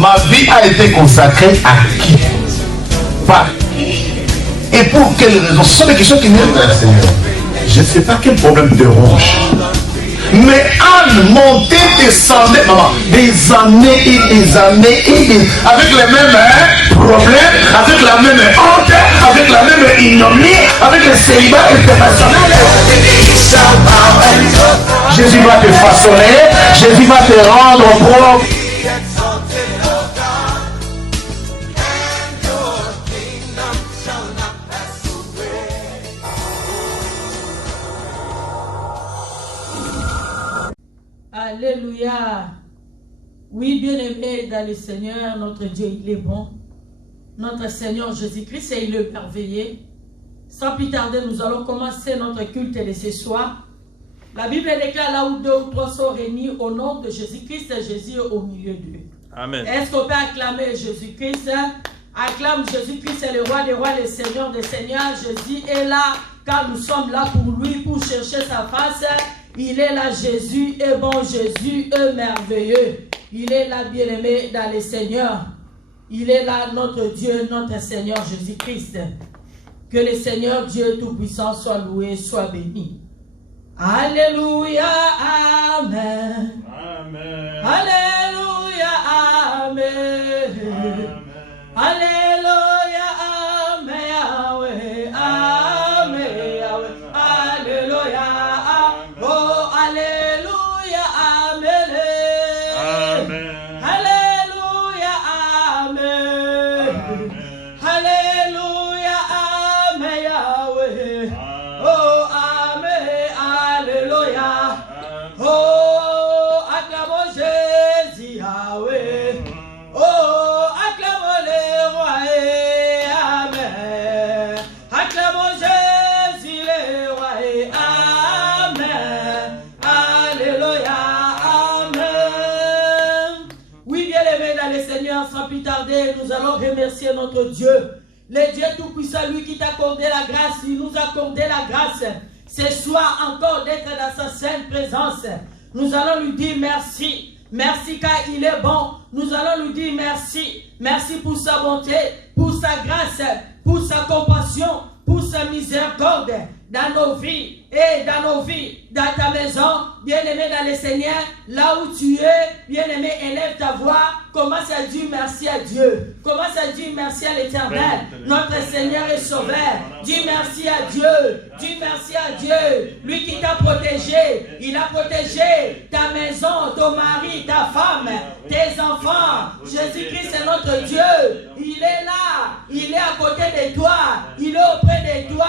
Ma vie a été consacrée à qui? Par qui? Et pour quelle raison? Ce sont des questions qui viennent vers le Seigneur. Je ne sais pas quel problème te ronge. Mais Anne montait, descendait, maman, des années et des années et des... avec les mêmes problèmes, avec la même honte, avec la même ignominie, avec le célibat international. Jésus va te façonner, Jésus va te rendre propre. Alléluia. Oui, bien-aimé dans le Seigneur, notre Dieu, il est bon. Notre Seigneur Jésus-Christ, il est merveilleux. Sans plus tarder, nous allons commencer notre culte de ce soir. La Bible déclare là où 2 ou 3 sont réunis au nom de Jésus-Christ, Jésus est au milieu d'eux. Amen. Est-ce qu'on peut acclamer Jésus-Christ? Acclame Jésus-Christ, c'est le roi des rois, le Seigneur des seigneurs. Jésus est là, car nous sommes là pour lui, pour chercher sa face. Il est là, Jésus est bon, Jésus est merveilleux. Il est là, bien-aimé dans le Seigneur. Il est là, notre Dieu, notre Seigneur Jésus-Christ. Que le Seigneur Dieu Tout-Puissant soit loué, soit béni. Alléluia, Amen. Amen. Alléluia, Amen. Amen. Alléluia, Amen, Yahweh. Amen, Yahweh. Alléluia, oh, Alléluia, Amen. Amen. Alléluia, Amen. Alléluia, Amen, Yahweh. Oh, Amen, Alléluia. Oh, acclamons Jésus, Yahweh. Oh, acclamons le roi, Amen. Acclamons Jésus, le roi, Amen. Alléluia, Amen. Oui, bien-aimés dans le Seigneur, sans plus tarder, nous allons remercier notre Dieu. Le Dieu Tout-Puissant, lui qui t'a accordé la grâce, il nous a accordé la grâce ce soir encore d'être dans sa sainte présence. Nous allons lui dire merci. Merci car il est bon. Nous allons lui dire merci. Merci pour sa bonté, pour sa grâce, pour sa compassion, pour sa miséricorde dans nos vies et dans nos vies, dans ta maison, bien-aimé dans le Seigneur, là où tu es, bien-aimé, élève ta voix, commence à dire merci à Dieu, commence à dire merci à l'Éternel, notre Seigneur et Sauveur, dis merci à Dieu, dis merci à Dieu, lui qui t'a protégé, il a protégé ta maison, ton mari, ta femme, tes enfants. Jésus-Christ est notre Dieu, il est là, il est à côté de toi, il est auprès de toi.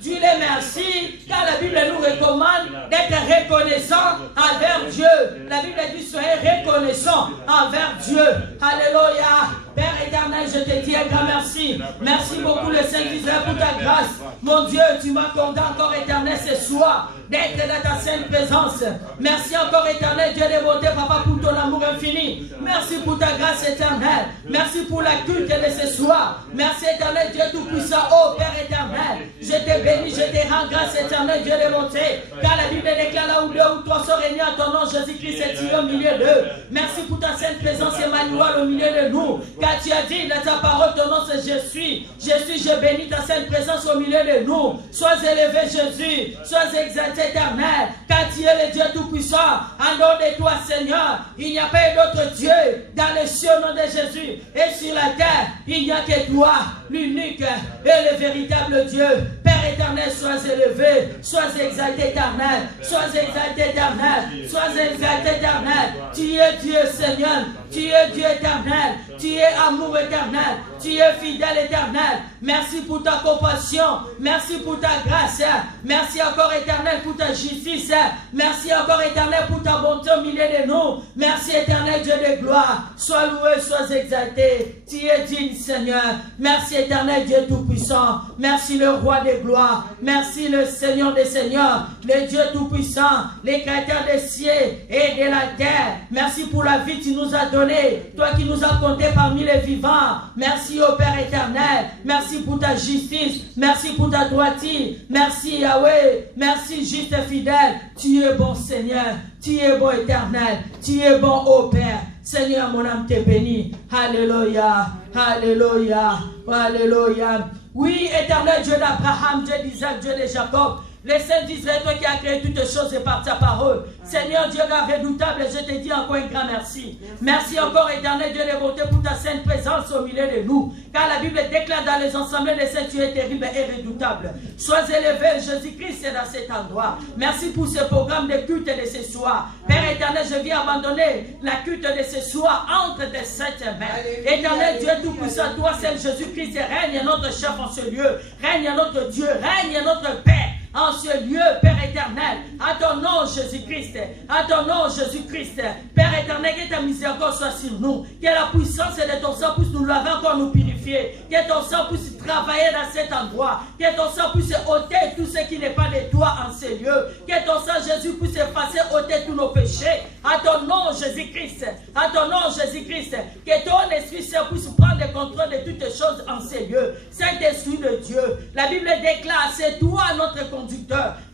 Dis-le merci, car la Bible nous recommande d'être reconnaissant envers Dieu. La Bible dit soyez reconnaissant envers Dieu. Alléluia. Père éternel, je te dis un grand merci. Merci beaucoup le Saint-Israël pour ta grâce. Mon Dieu, tu m'as accordé encore éternel ce soir d'être dans ta sainte présence. Merci encore éternel Dieu de bonté, Papa, pour ton amour infini. Merci pour ta grâce éternelle. Merci pour la culte de ce soir. Merci éternel Dieu Tout-Puissant. Oh Père éternel, je te bénis, je te rends grâce éternel Dieu de bonté. Car la Bible déclare là où 2 ou 3 sont réunis en ton nom, Jésus-Christ est au milieu d'eux. Merci pour ta sainte présence, Emmanuel, au milieu de nous. Car tu as dit dans ta parole, ton nom c'est je suis, je bénis ta sainte présence au milieu de nous. Sois élevé Jésus, sois exalté éternel, car tu es le Dieu Tout-Puissant. En dehors de toi Seigneur, il n'y a pas d'autre Dieu dans les cieux au nom de Jésus. Et sur la terre, il n'y a que toi, l'unique et le véritable Dieu. Père éternel, sois élevé, sois exalté éternel, sois exalté éternel, sois exalté éternel. Tu es Dieu Seigneur, tu es Dieu éternel, tu es amour éternel, tu es fidèle éternel. Merci pour ta compassion, merci pour ta grâce, merci encore éternel pour ta justice, merci encore éternel pour ta bonté au milieu de nous. Merci éternel Dieu de gloire, sois loué, sois exalté, tu es digne Seigneur. Merci éternel Dieu Tout-Puissant, merci le roi de gloire, merci le Seigneur des seigneurs, le Dieu Tout-Puissant, le créateur des cieux et de la terre. Merci pour la vie que tu nous as donnée, toi qui nous as comptés parmi les vivants. Merci au Père éternel, merci pour ta justice, merci pour ta droiture, merci Yahweh, merci juste et fidèle. Tu es bon Seigneur, Tu es bon, Éternel. Tu es bon, ô Père. Seigneur, mon âme te bénit. Alléluia. Alléluia. Alléluia. Oui, Éternel Dieu d'Abraham, Dieu d'Isaac, Dieu de Jacob. Les saints d'Israël, toi qui as créé toutes choses et par ta parole. Seigneur Dieu redoutable, je te dis encore un grand merci. Merci encore, Éternel Dieu de bonté, pour ta sainte présence au milieu de nous. Car la Bible déclare dans les assemblées des saints, tu es terrible et redoutable. Sois élevé, Jésus-Christ est dans cet endroit. Merci pour ce programme de culte de ce soir. Père éternel, je viens abandonner la culte de ce soir entre tes saintes mains. Éternel Dieu Tout-Puissant, toi seul Jésus-Christ, règne notre chef en ce lieu. Règne notre Dieu, règne notre Père. En ce lieu, Père éternel, à ton nom Jésus-Christ, à ton nom Jésus-Christ, Père éternel, que ta miséricorde soit sur nous, que la puissance de ton sang puisse nous laver encore, nous purifier, que ton sang puisse travailler dans cet endroit, que ton sang puisse ôter tout ce qui n'est pas de toi en ce lieu, que ton sang Jésus puisse effacer, ôter tous nos péchés, à ton nom Jésus-Christ, à ton nom Jésus-Christ, que ton Esprit Saint puisse prendre le contrôle de toutes choses en ces lieux. Saint-Esprit de Dieu, la Bible déclare, c'est toi notre conducteur.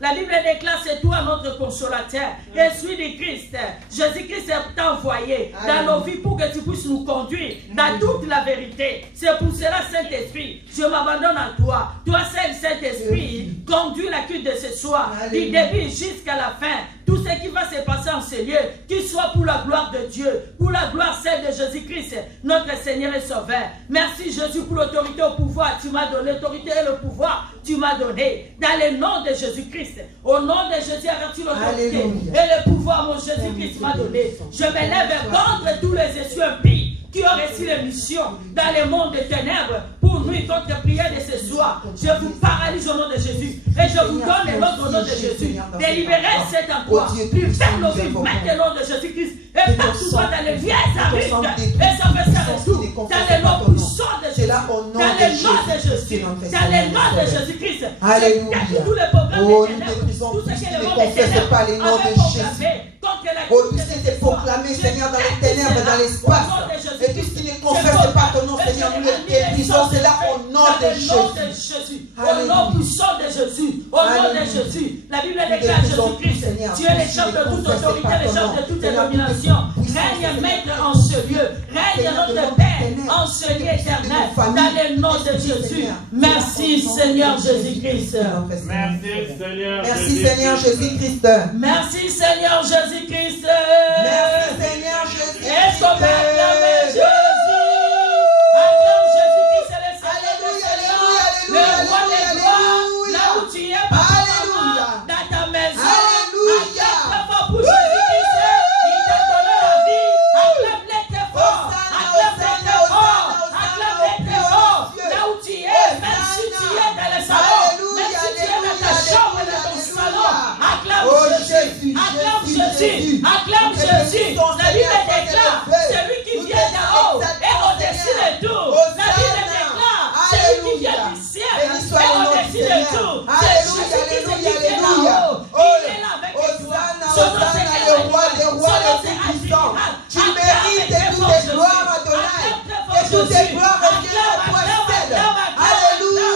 La Bible déclare, c'est toi notre consolateur. Esprit de Christ, Jésus-Christ est envoyé dans nos vies pour que tu puisses nous conduire dans toute la vérité. C'est pour cela, Saint-Esprit, je m'abandonne à toi. Toi seul, Saint-Esprit, conduis la culte de ce soir, du début jusqu'à la fin. Tout ce qui va se passer en ces lieux, qu'il soit pour la gloire de Dieu, pour la gloire celle de Jésus-Christ, notre Seigneur et Sauveur. Merci Jésus pour l'autorité et le pouvoir. Tu m'as donné l'autorité et le pouvoir. Tu m'as donné dans le nom de Jésus-Christ. Au nom de Jésus, avertis l'autorité et le pouvoir, mon Jésus-Christ m'a donné. Je me lève contre tous les esprits impies qui ont reçu les missions dans le monde des ténèbres pour nuire contre prière de ce soir. Je vous paralyse au nom de Jésus et je vous donne l'ordre au nom de Jésus. Délibérez cet endroit, plus faire nos vies maintenant de Jésus-Christ et partout dans les vieilles arrives et ça fait ça retour dans le nom puissant de Jésus, dans le nom de Jésus, dans le nom de Jésus-Christ. Alléluia. Oh, nous méprisons tout ce qui ne confesse pas les noms de Jésus. Oh, tout ce qui est proclamé, Seigneur, dans les ténèbres, dans l'espace. Et tout ce qui ne confesse pas ton nom, Seigneur, nous le méprisons. C'est là au nom de Jésus. Au nom puissant de Jésus. Au nom de Jésus. La Bible déclare Jésus-Christ. Tu es le chef de toute autorité, le chef de toute domination. Règne maître en ce lieu. Règne notre Père en ce lieu éternel. Dans le nom de Jésus. Merci Seigneur Jésus-Christ. Merci Seigneur. Merci Seigneur Jésus-Christ. Merci Seigneur Jésus-Christ. Merci Seigneur Jésus-Christ. Est-ce qu'on peut acclamer Jésus? Acclame Jésus-Christ et le Seigneur des Seigneurs, le roi des gloires, là où tu es, papa, dans ta maison. Acclame très fort pour Jésus-Christ. Il t'a donné la vie. Acclame-le très fort. Acclame-le très fort. Acclame-le très fort. Là où tu es, même si tu es dans le salon, même si tu es dans ta chambre, dans ton salon, acclame Jésus. Acclame Jésus. Acclame Jésus. La Bible déclare, celui qui vient d'en haut est au-dessus de tout. La Bible déclare, celui qui vient du ciel est au-dessus de tout. C'est Jésus-Christ qui vient d'en haut. Il est là avec toi. Son nom c'est le roi des rois, le Tout-Puissant. Tu mérites toutes tes gloires, Adonai. Que toutes tes gloires reviennent à toi seul. Alléluia.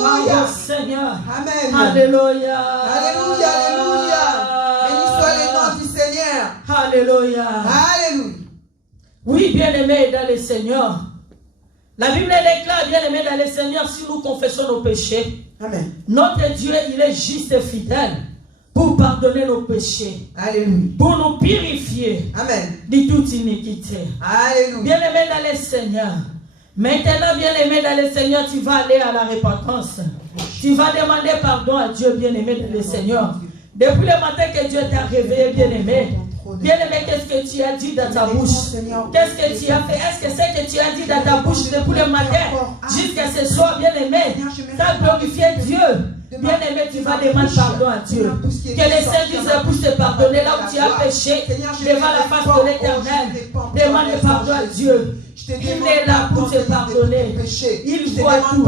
Bravo Seigneur. Amen. Alléluia. Alléluia, alléluia. Béni soit le nom du Seigneur. Alléluia. Alléluia. Oui, bien-aimés dans le Seigneur. La Bible déclare, bien-aimés dans le Seigneur, si nous confessons nos péchés, Amen. notre Dieu, il est juste et fidèle pour pardonner nos péchés, Alléluia. pour nous purifier Amen. de toute iniquité. Alléluia. Bien-aimés dans le Seigneur, maintenant, bien-aimé dans le Seigneur, tu vas aller à la repentance. Tu vas demander pardon à Dieu, bien-aimé dans le Seigneur. Depuis le matin que Dieu t'a réveillé, bien-aimé. Bien-aimé, qu'est-ce que tu as dit dans ta bouche? Qu'est-ce que tu as fait? Est-ce que c'est que tu as dit dans ta bouche depuis le matin jusqu'à ce soir, bien-aimé? Tu as glorifié Dieu. Bien-aimé, tu vas demander pardon à Dieu. Que les Saint-Esprit puissent te pardonner là où tu as péché devant la face de l'Éternel. Demande pardon à Dieu. Il est là pour te pardonner. Il voit tout.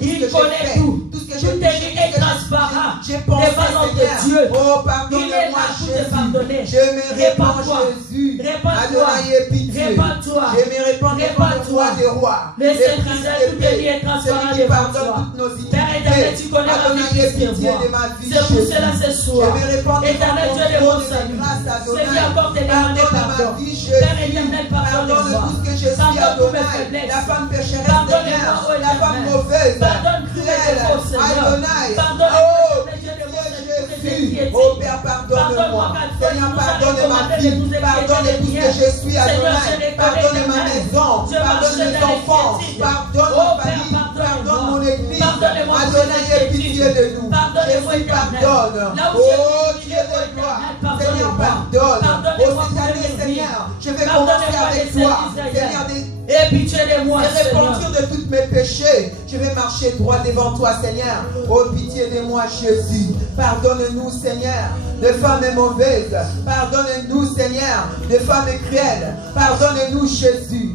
Il connaît tout. Tout est transparent. J'ai pensé, devant notre Seigneur. Dieu. Oh, Il est pardonnez-moi, là pour te Jésus. pardonner. Je me répands, Répands-toi. Jésus. Répands-toi. Adonai, aie pitié. Répands-toi. Je me répands devant le roi des rois. Le Seigneur, prince tout des est lié paix. transparent Celui qui devant pardonne toi. toutes nos Père éternel, tu iniquités. connais ma Adonai, vie aie plus que pitié moi. de ma vie, C'est pour Jésus. cela ce soir. Je me répands devant Éternel ton Dieu de mon trône de salut. grâce, Adonai. Seigneur, encore te demander Pardonne pardon. ma vie, Père Jésus. éternel, Pardonne pardonne-moi. tout ce que je suis, Pardonne toutes mes Adonai. faiblesses. La femme pécheresse, Pardonne-moi, Seigneur. ô La femme Éternel. mauvaise. Pardonne tous mes Cruelle. défauts, Seigneur. Adonai. Pardonne-moi, Oh, Dieu de mon salut, toutes mes Jésus. impiétés. Oh Père, Pardonne-moi, pardonne-moi. car toi, Seigneur, tu nous as pardonne ma recommandé de vie. nous inquiéter Pardonne de tout ce rien. que je suis, Seigneur, Adonai. je reconnais Pardonne ma Éternel. maison. Je Pardonne marche mes dans enfants. l'inquiétude. Pardonne Oh, ma Père, famille. pardonne-moi. Pardonne mon église. Pardonne-moi pour Adonai, cette aie pitié de nous. Pardonnez-moi, Jésus, Éternel. pardonne. Là où Oh, j'ai Dieu fini, de gloire. Éternel, Seigneur, pardonne-moi. pardonne. Pardonnez-moi Oh, cette pour année, mes Seigneur, je vais Pardonnez-moi commencer avec les toi. services, Seigneur, Aie pitié de moi, je vais Seigneur. repentir de tous mes péchés. Je vais marcher droit devant toi, Seigneur. Oh, pitié de moi, Jésus. Pardonne-nous, Seigneur, de femmes mauvaises. Pardonne-nous, Seigneur, de femmes cruelles. Pardonne-nous, Jésus.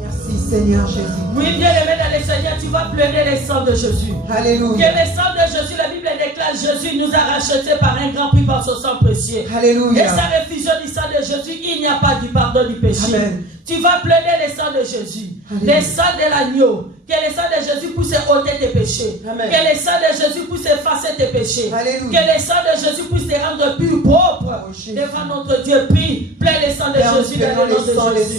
Merci, Seigneur Jésus. Oui, bien-aimé dans le Seigneur, tu vas pleurer les sangs de Jésus. Alléluia. Que le sang de Jésus, la Bible déclare, Jésus nous a rachetés par un grand prix par son sang précieux. Alléluia. Et sa réfusion du sang de Jésus, il n'y a pas du pardon du péché. Amen. Tu vas pleurer le sang de Jésus. Alléluia. Le sang de l'agneau. Que le sang de Jésus puisse ôter tes péchés. Amen. Que le sang de Jésus puisse effacer tes péchés. Alléluia. Que le sang de Jésus puisse te rendre plus propre. Oh, Jésus. Devant notre Dieu, prie. Plein le sang de Père, Jésus dans le nom de Jésus.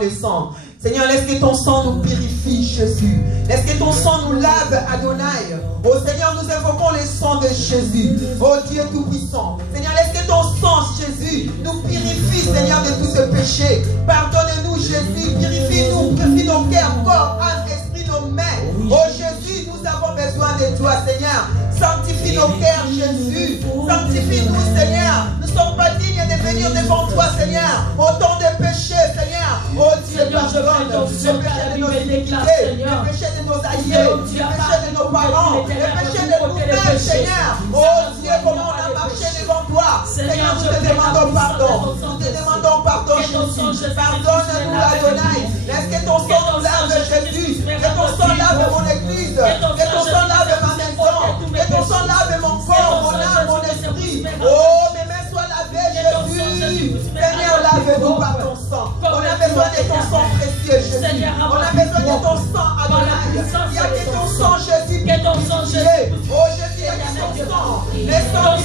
les sangs. Seigneur, laisse que ton sang nous purifie, Jésus. Laisse que ton sang nous lave, Adonai. Oh Seigneur, nous invoquons le sang de Jésus. Oh Dieu Tout-Puissant. Seigneur, laisse que ton sang, Jésus, nous purifie, Seigneur, de tout ce péché. Pardonne-nous, Jésus. Purifie-nous, purifie nos cœurs, corps, âme, esprit, nos mains. Oh Jésus, nous avons besoin de toi, Seigneur. Sanctifie nos cœurs, Jésus. Sanctifie-nous, Seigneur. Nous ne sommes pas dignes de venir devant toi, Seigneur. Autant de péchés, Seigneur. Oh Dieu, pardonne le péché de nos iniquités, le péché de nos alliés, le péché de nos parents, le péché de nous-mêmes, Seigneur. Oh Dieu, comment on a marché devant toi. Seigneur, nous te demandons pardon. Nous te demandons pardon, Jésus. Pardonne-nous, Adonai. Laisse que ton sang nous lave, Jésus. Que ton sang lave mon église. Que ton sang lave ma maison. Que ton sang lave mon corps, mon âme, mon esprit. Oh, mes mains soient lavées, Jésus. Seigneur, lave-nous par ton sang. On a besoin de ton sang précieux, Jésus. On a besoin de ton sang, Adonai. Il y a que ton sang, Jésus. Que ton sang, Jésus. Oh, Jésus, il y a que ton sang. Le sang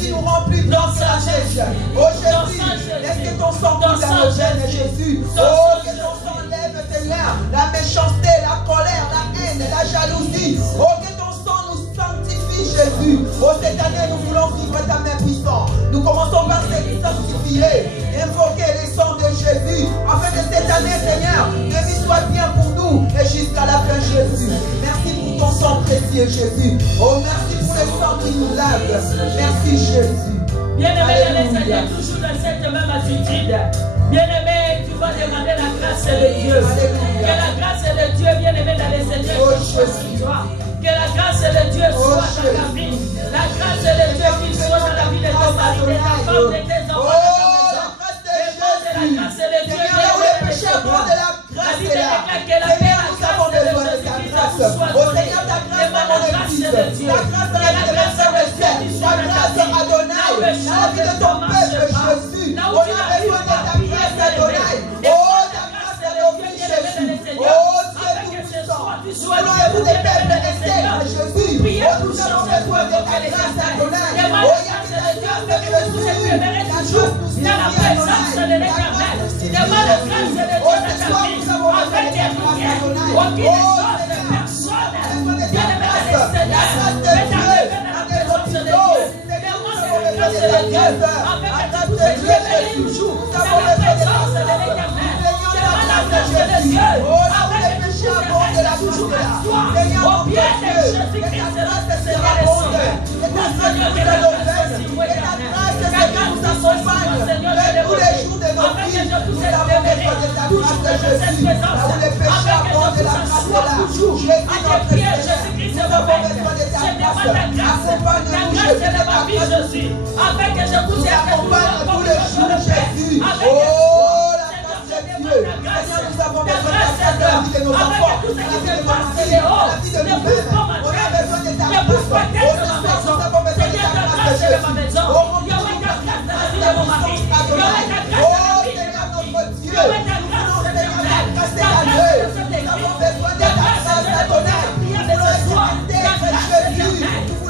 qui nous rend plus blancs que la neige. Oh, Jésus, laisse que ton sang nous halogène, Jésus. Oh, que ton sang lève, Seigneur, la méchanceté, la colère, la haine, la jalousie. Oh, que ton sang nous sanctifie, Jésus. Oh, cette année, nous voulons vivre ta main puissante. Nous commençons par se sanctifier, invoquer le sang de Jésus, afin que cette année, Seigneur, que vie soit bien pour nous et jusqu'à la fin, Jésus. Merci pour ton sang précieux, Jésus. Oh, merci pour le sang qui nous lave. Merci, Jésus. Bien-aimé dans le Seigneur, toujours dans cette même attitude. Bien-aimé, tu vas demander la grâce de Dieu. Que la grâce de Dieu, bien-aimé dans le Seigneur, soit sur toi. Que la grâce de Dieu soit dans ta vie. La grâce de Dieu qui soit dans la vie de ton mari, de ta femme, de tes enfants, de ta maison. La grâce de Dieu, Seigneur, là où les péchés abondent, la grâce est là. Seigneur, nous avons besoin de ta grâce. Oh Seigneur, ta grâce dans mon église. Ta grâce dans la vie de mes frères et sœurs. Ta grâce, Adonai. Dans la vie de ton peuple, Jésus. On a besoin de ta grâce, Adonai. Oh, ta grâce est nos vies, Jésus. Oh, Dieu Tout-Puissant. Nous voulons être des peuples externes, Jésus. Oh, nous avons besoin de ta grâce, Adonai. Oh, il y a de ta grâce, Jésus. Ta grâce nous suffit, Adonai. Ta grâce nous suffit, Jésus. Oh, ce soir, nous avons besoin de ta grâce, Adonai. Oh, Seigneur, la grâce de Dieu, la grâce de Dieu. Seigneur, nous avons besoin de ta grâce. La grâce de Dieu, Jésus. Nous avons besoin de ta grâce. Seigneur, la grâce de Jésus. Oh, là où les péchés abondent, la grâce est là. Seigneur, mon Dieu, que ta grâce sera abonde. Que ta grâce nous halogène. Que ta grâce, Seigneur, nous accompagne. Tous les jours de nos vies, nous avons besoin de ta grâce, Jésus. Là où les péchés abondent, la grâce est là. Jésus, notre Seigneur, nous avons besoin de ta grâce. Accompagne-nous, Jésus, de ta grâce. Nous accompagne tous les jours, Jésus. Oh, la grâce de Dieu. Seigneur, nous avons besoin de ta grâce dans la vie de nos enfants, dans la vie de nos familles, dans la vie de nous-mêmes. On a besoin de ta grâce. Oh, ce soir, nous grâce de ma maison. Yahweh, ta grâce dans la vie de mon mari. Yahweh, ta grâce dans la vie de ma vie. Yahweh, ta grâce, Seigneur. Ta grâce de cette église. Ta grâce de la prière de ce soir. Ta grâce, Seigneur.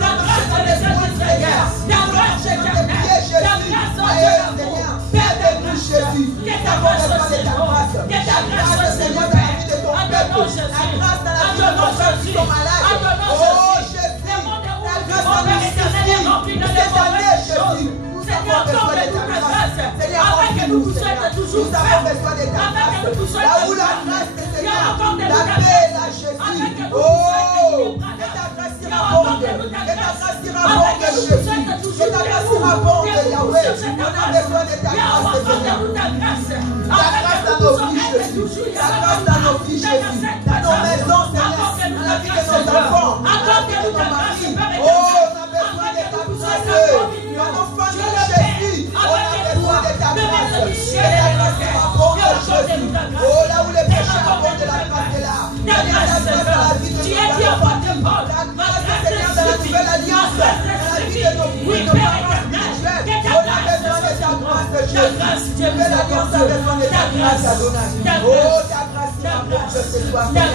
Ta grâce dans les œuvres de Seigneur. Ta grâce, Seigneur. Ta grâce, oh Dieu d'amour. Père de grâce. Que ta grâce soit Seigneur. Que ta grâce soit Seigneur. Adonne Jésus. Adonne Jésus. Adonne Jésus. Le monde est où mon Père éternel est rempli de mauvaises choses. Seigneur, accorde-nous ta grâce. Afin que nous puissions être toujours fermes. Afin que nous puissions être fermes. Seigneur, accorde-nous ta grâce. Afin que nous puissions être équilibrés. Seigneur, accorde-nous ta grâce. Afin que nous puissions être toujours debout. Debout sur cette grâce. Seigneur, accorde-nous ta grâce. Afin que nous puissions être toujours ta grâce dans nos vies, Jésus, dans nos maisons, Seigneur, dans la vie de nos enfants, dans la vie de nos maris. Oh, on a besoin de ta grâce. Dans nos familles, Jésus, on a besoin de ta grâce. Que ta grâce abonde, Jésus. Oh, là où les péchés abondent, la grâce est là. Seigneur, ta grâce dans la vie de nos enfants. Ta grâce, Seigneur, dans la nouvelle alliance, dans la vie de nos fruits, nos parents spirituels. On a besoin de ta grâce, Jésus. Nouvelle alliance a besoin de ta grâce, Adonai. Oh, ta grâce m'apporte ce soir, Seigneur.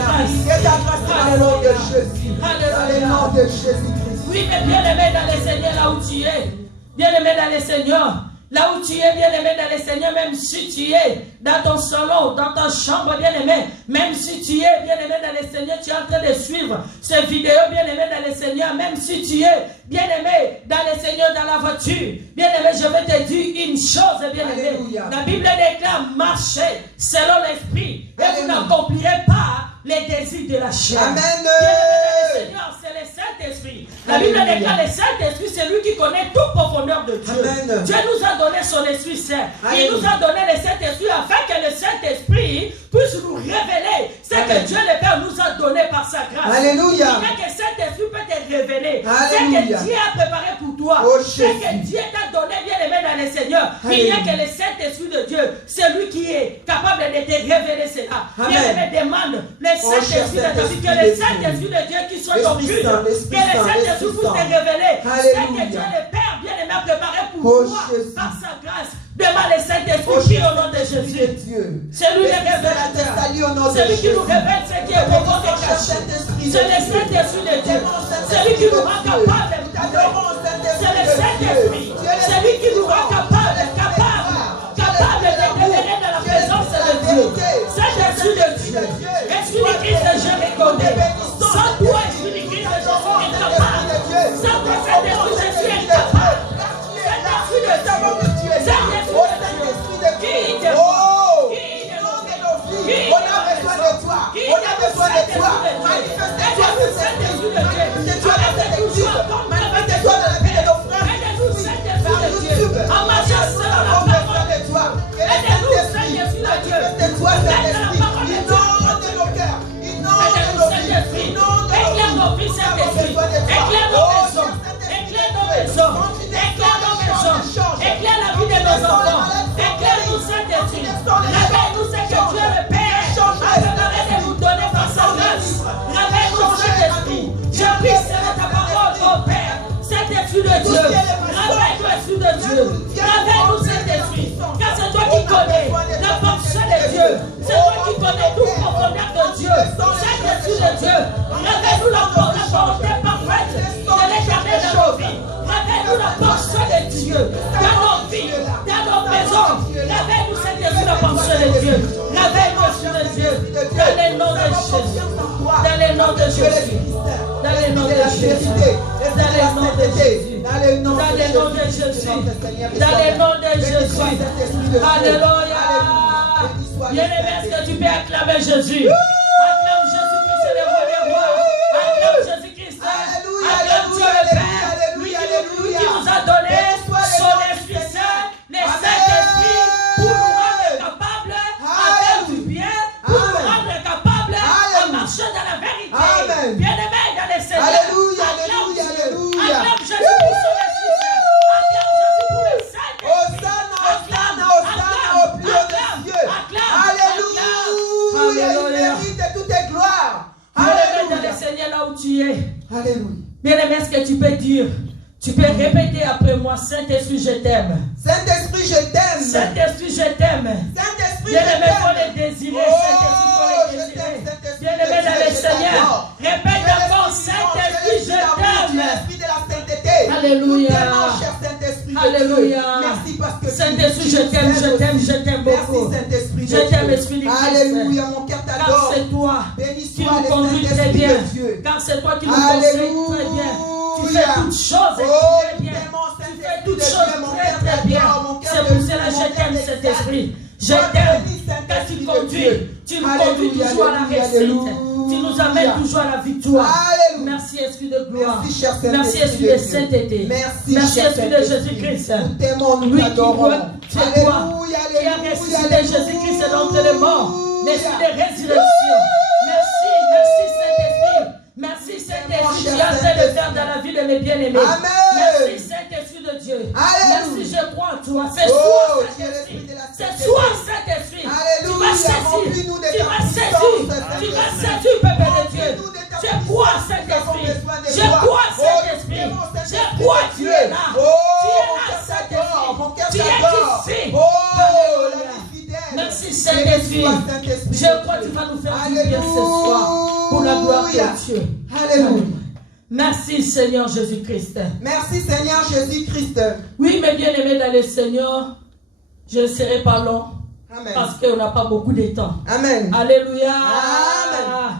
Que ta grâce dans le nom de Jésus. Dans le nom de Jésus-Christ. Oui, mais bien-aimé dans le Seigneur, là où tu es. Bien-aimé dans le Seigneur. Là où tu es, bien-aimé dans le Seigneur, même si tu es dans ton salon, dans ta chambre, bien-aimé, même si tu es, bien-aimé dans le Seigneur, tu es en train de suivre cette vidéo, bien-aimé dans le Seigneur, même si tu es, bien-aimé dans le Seigneur, dans la voiture, bien-aimé, je vais te dire une chose, bien-aimé. La Bible déclare, marchez selon l'esprit, et vous n'accomplirez pas les désirs de la chair. Amen. Le Seigneur, c'est le Saint-Esprit. La Bible déclare le Saint-Esprit, c'est lui qui connaît toute profondeur de Dieu. Amen. Dieu nous a donné son Esprit Saint. Il nous a donné le Saint-Esprit afin que le Saint-Esprit puisse nous révéler ce que Dieu le Père nous a donné par sa grâce. Alléluia. Il y a que le Saint-Esprit peut te révéler Alléluia. ce que Dieu a préparé pour toi. Oh, ce que Dieu t'a donné, bien aimé dans le Seigneur. Il y a que le Saint-Esprit de Dieu, c'est lui qui est capable de te révéler cela. Bien aimé, demande le Saint-Esprit de Dieu, que le Saint-Esprit de Dieu qui soit ton but, que le Saint-Esprit puisse te révéler ce que Dieu le Père bien aimé a préparé pour toi par sa grâce. Demande le Saint-Esprit qui au nom de Jésus. C'est lui le révélateur. C'est lui qui nous révèle ce qui est profond et caché. C'est le Saint-Esprit de Dieu. C'est lui qui nous rend capable. C'est le Saint-Esprit. C'est lui qui nous rend capable de demeurer dans la présence de Dieu. Saint-Esprit de Dieu. Esprit de Christ, je reconnais. Sans toi, Esprit de Christ, je suis incapable. Sans toi, Saint-Esprit, je suis incapable. Saint-Esprit de Dieu. Saint-Esprit de Dieu. On a besoin de toi. On a besoin de toi. Manifeste-toi dans cette église. Manifeste-toi dans cette église. Manifeste-toi dans la vie de nos frères. Par YouTube. On a besoin de toi. Manifeste-toi, Saint-Esprit. Inonde nos cœurs. Inonde nos vies. Éclaire nos vies, Saint-Esprit. Éclaire nos maisons. Éclaire nos maisons. Éclaire nos maisons. Éclaire la vie de nos enfants. Éclaire-nous, Saint-Esprit. Révèle-nous ce que Dieu le Père a donné de nous donner par sa grâce. Révèle-nous, Saint-Esprit. Je prie selon ta parole, oh Père. Saint-Esprit de Dieu. Révèle-nous, Esprit de Dieu. Révèle-nous, Saint-Esprit. Car c'est toi qui connais la pensée de Dieu. C'est toi qui connais toute profondeur de Dieu. Saint-Esprit de Dieu. Révèle-nous la volonté parfaite de l'éternel dans nos vies. Révèle-nous la pensée de Dieu dans nos vies, dans nos maisons. Révèle-nous, Saint-Esprit, la pensée de Dieu. Révèle-nous, Esprit de Dieu. Dans le nom de Jésus. Dans le nom de Jésus. Dans le nom de Jésus. Dans le nom de Jésus. Dans le nom de Jésus. Dans le nom de Jésus. Alléluia. Bien-aimé, est-ce que tu peux acclamer Jésus? Acclame Jésus-Christ, c'est le roi des rois. Acclame Jésus-Christ. Acclame Dieu le Père. Lui qui nous a donné son Esprit Saint, le Saint-Esprit, pour nous rendre capables à faire du bien, pour nous rendre capables à marcher dans la vérité. Bien-aimé dans les Seigneurs. Alléluia, Acclame alléluia, Dieu. alléluia. Acclame Jésus pour son Esprit Saint. Acclame Jésus pour le Saint-Esprit. Hosanna, Hosanna, Hosanna au plus haut des cieux. Alléluia. Il mérite toutes les gloires. Bien-aimé dans Alléluia. le Seigneur là où tu es. Alléluia. Bien-aimé, est-ce que tu peux dire, Tu peux répéter après moi, Saint-Esprit, je t'aime. Saint-Esprit, je t'aime. Saint-Esprit, je t'aime. Saint-Esprit, Bien-aimé, je pour t'aime. les désirer. Saint-Esprit, pour les désirer. Bien-aimé dans le Seigneur. Répète encore, Saint-Esprit, je t'aime. L'esprit de la sainteté. Alléluia. Cher Saint-Esprit. Alléluia. Merci parce que Saint-Esprit, je t'aime, je t'aime, je t'aime beaucoup. Merci Saint-Esprit. Je t'aime, Esprit du Christ. Alléluia, mon cœur Car t'adore. c'est toi Béni qui soit nous le conduis très Saint-Esprit bien. de Dieu. Car c'est toi qui nous conseilles très bien. Tu fais toutes choses très bien. Tu fais toutes choses très très bien. C'est pour cela que je t'aime, cet esprit. Je t'aime car tu conduis. Tu nous conduis toujours à la réussite. Tu nous amènes toujours à la victoire. Merci Esprit de gloire. Merci Esprit de sainteté. Merci Esprit de Jésus-Christ. Lui qui doit, c'est toi qui a ressuscité Jésus-Christ d'entre les morts. L'esprit de résurrection. Merci, merci Saint-Esprit. Merci Saint-Esprit, tu as fait le faire dans la vie de mes bien-aimés. Merci Saint-Esprit de Dieu. Merci, je crois en toi. C'est toi Saint-Esprit. C'est toi Saint-Esprit. Tu vas saisir. Tu vas saisir. Tu vas saisir, peuple de Dieu. Je crois Saint-Esprit. Je crois Saint-Esprit. Je crois tu es là. Tu es là Saint-Esprit. Tu es ici. Merci Saint-Esprit. Je crois que tu vas nous faire du bien ce soir. Pour la gloire de Dieu. Alléluia. Merci Seigneur Jésus-Christ. Merci Seigneur Jésus-Christ. Oui, mes bien-aimés dans le Seigneur, je ne serai pas long. Amen. Parce qu'on n'a pas beaucoup de temps. Amen. Alléluia.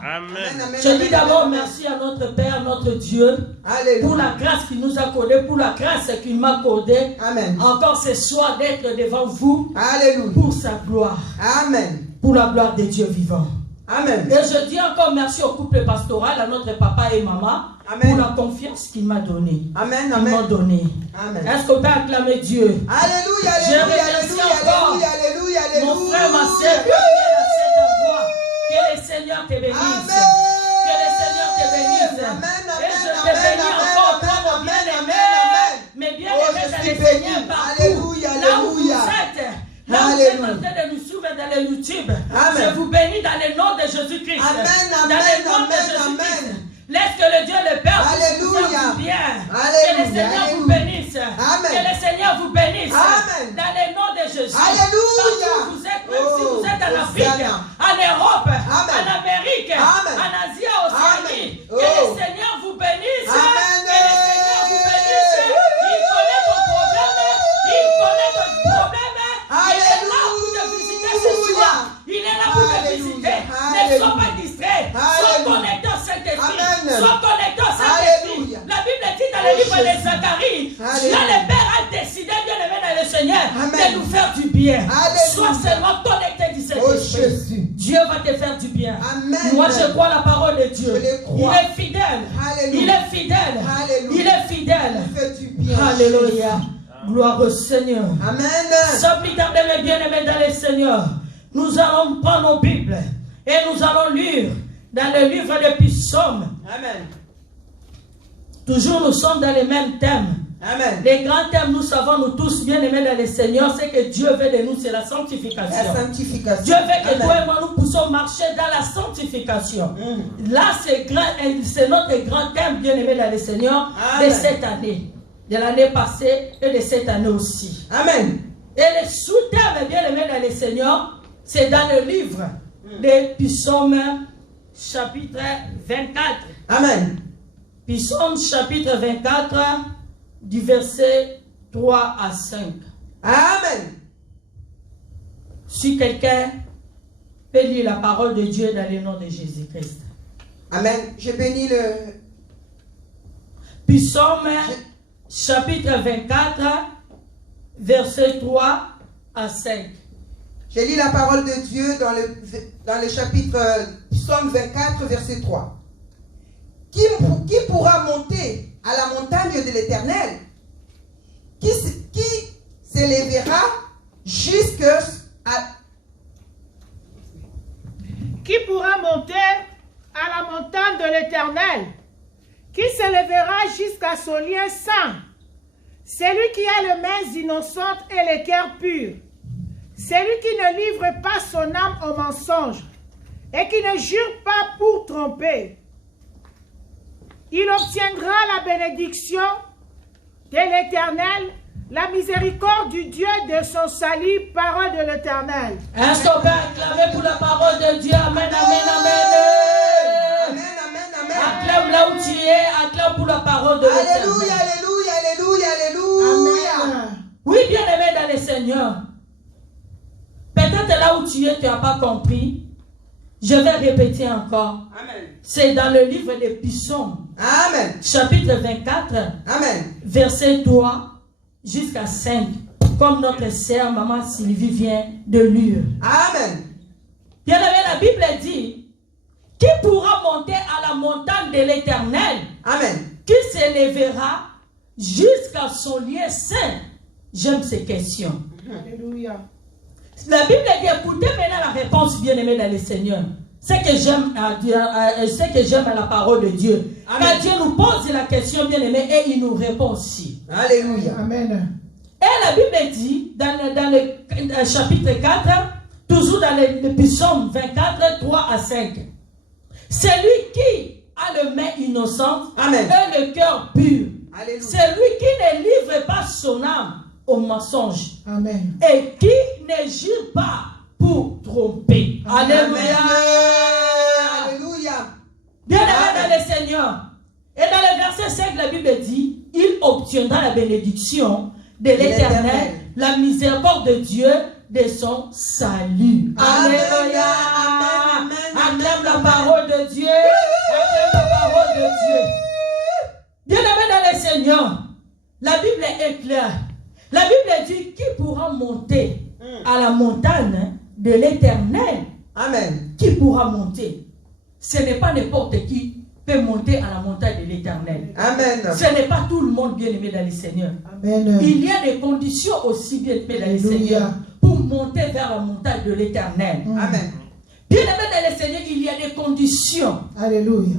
Amen. Je dis d'abord merci à notre Père, notre Dieu, Alléluia. pour la grâce qu'il nous a accordée, pour la grâce qu'il m'a accordée. Amen. Encore ce soir d'être devant vous. Alléluia. Pour sa gloire. Amen. Pour la gloire de Dieu vivant. Amen. Et je dis encore merci au couple pastoral, à notre papa et maman, Amen. pour la confiance qu'il m'a donnée. Amen. Qu'il m'a donnée. Amen. Est-ce qu'on peut acclamer Dieu? Alléluia, Je alléluia, remercie alléluia, encore alléluia, alléluia, mon frère, ma soeur, qui vient à cette voix. Que le Seigneur te bénisse. Amen. Que le Seigneur te bénisse. Amen, Et je te amen, bénis amen, encore, amen, toi, mon amen, bien-aimé. amen. Mais bien-aimé dans le suis Seigneur béni. partout. Alléluia, Là où vous alléluia. êtes. Là où vous êtes Alléluia. en train de nous suivre dans le YouTube. Amen. Je vous bénis dans le nom de Jésus-Christ. Amen, Dans amen, le nom de amen, Jésus-Christ. amen. Laisse que le Dieu le Père vous Alléluia. fasse du bien. Alléluia, Que le Seigneur vous alléluia. bénisse. Amen. Que le Seigneur vous bénisse. Amen. Dans le nom de Jésus. Alléluia. Partout où vous êtes, même si vous êtes en Oh, Afrique, Hosanna. en Europe, Amen. en Amérique, Amen. en Asie, en Océanie. Amen. Que le Oh. Seigneur vous bénisse. Amen. Que le Seigneur vous bénisse. Il connaît ton problème. Il connaît ton problème. Il est là pour te visiter ce soir. Il est là pour te visiter. Ne sois pas distrait. Sois connecté au Saint-Esprit. Amen. Sois connecté au Saint-Esprit. Alléluia. La Bible dit dans le livre de Zacharie, Alléluia. là le Père a décidé, bien aimé dans le Seigneur, Amen. de nous faire du bien. Alléluia. Sois seulement connecté du Oh Saint-Esprit. Jésus. Dieu va te faire du bien. Amen. Moi je crois la parole de Dieu. Je le Il crois. est fidèle. Alléluia. Il est fidèle. Alléluia. Il est fidèle. Fais du bien. Alléluia. Gloire au Seigneur. Amen. Sans plus tarder, mes bien-aimés dans le Seigneur, nous allons prendre nos Bibles et nous allons lire dans le livre de Psaumes. Amen. Toujours nous sommes dans les mêmes thèmes. Amen. Les grands thèmes, nous savons, nous tous bien-aimés dans le Seigneur, c'est que Dieu veut de nous, c'est la sanctification. La sanctification. Dieu veut que Amen. toi et moi nous puissions marcher dans la sanctification. Là, c'est notre grand thème, bien-aimé dans le Seigneur, Amen. de cette année, de l'année passée et de cette année aussi. Amen. Et le sous-thème, bien-aimé dans le Seigneur, c'est dans le livre de Psaumes, chapitre 24. Amen. Psaume, chapitre 24, du verset 3 à 5. Amen. Si quelqu'un peut lire la parole de Dieu dans le nom de Jésus-Christ. Amen. Je bénis le... Psaume, chapitre 24, verset 3 à 5. Je lis la parole de Dieu dans le chapitre Psaume 24, verset 3. Qui pourra monter à la montagne de l'Éternel? Qui s'élèvera jusqu'à... Qui pourra monter à la montagne de l'Éternel? Qui s'élèvera jusqu'à son lien saint? Celui qui a les mains innocentes et le cœur pur. Celui qui ne livre pas son âme au mensonge et qui ne jure pas pour tromper. Il obtiendra la bénédiction de l'Éternel, la miséricorde du Dieu de son salut, parole de l'Éternel. Est-ce qu'on peut acclamer pour la parole de Dieu? Amen, amen, amen. Amen, amen, amen. Acclame là où tu es, acclame pour la parole de l'Éternel. Alléluia, alléluia, alléluia, alléluia. Amen. Oui, bien-aimé dans le Seigneur. Peut-être là où tu es, tu n'as pas compris. Je vais répéter encore. Amen. C'est dans le livre des Psaumes. Amen. Chapitre 24. Amen. Verset 3 jusqu'à 5. Comme notre sœur, maman Sylvie vient de lire. Amen. Bien-aimé, la Bible dit, qui pourra monter à la montagne de l'Éternel? Amen. Qui s'élèvera jusqu'à son lieu saint? J'aime ces questions. Alléluia. La Bible dit, écoutez maintenant la réponse, bien-aimé dans le Seigneur. C'est que j'aime à la parole de Dieu. Amen. Quand Dieu nous pose la question, bien-aimé, et il nous répond aussi. Alléluia. Amen. Et la Bible dit, dans le chapitre 4, toujours dans le psaume 24, 3 à 5. Celui qui a le main innocente Amen. et le cœur pur. Alléluia. Celui qui ne livre pas son âme au mensonge. Amen. Et qui ne jure pas pour tromper. Alléluia. Alléluia. Bien-aimé dans le Seigneur. Et dans le verset 5, la Bible dit, il obtiendra la bénédiction de l'Éternel, la miséricorde de Dieu, de son salut. Alléluia. Amen, amen, Acclame la amen. parole de Dieu. Acclame la parole de Dieu. Bien-aimé dans le Seigneur, la Bible est claire. La Bible dit, qui pourra monter à la montagne de l'Éternel? Amen. Qui pourra monter? Ce n'est pas n'importe qui peut monter à la montagne de l'Éternel. Amen. Ce n'est pas tout le monde bien-aimé dans le Seigneur. Amen. Il y a des conditions aussi bien-aimé dans le Alléluia. Seigneur pour monter vers la montagne de l'Éternel. Amen. Bien-aimé dans le Seigneur, il y a des conditions. Alléluia.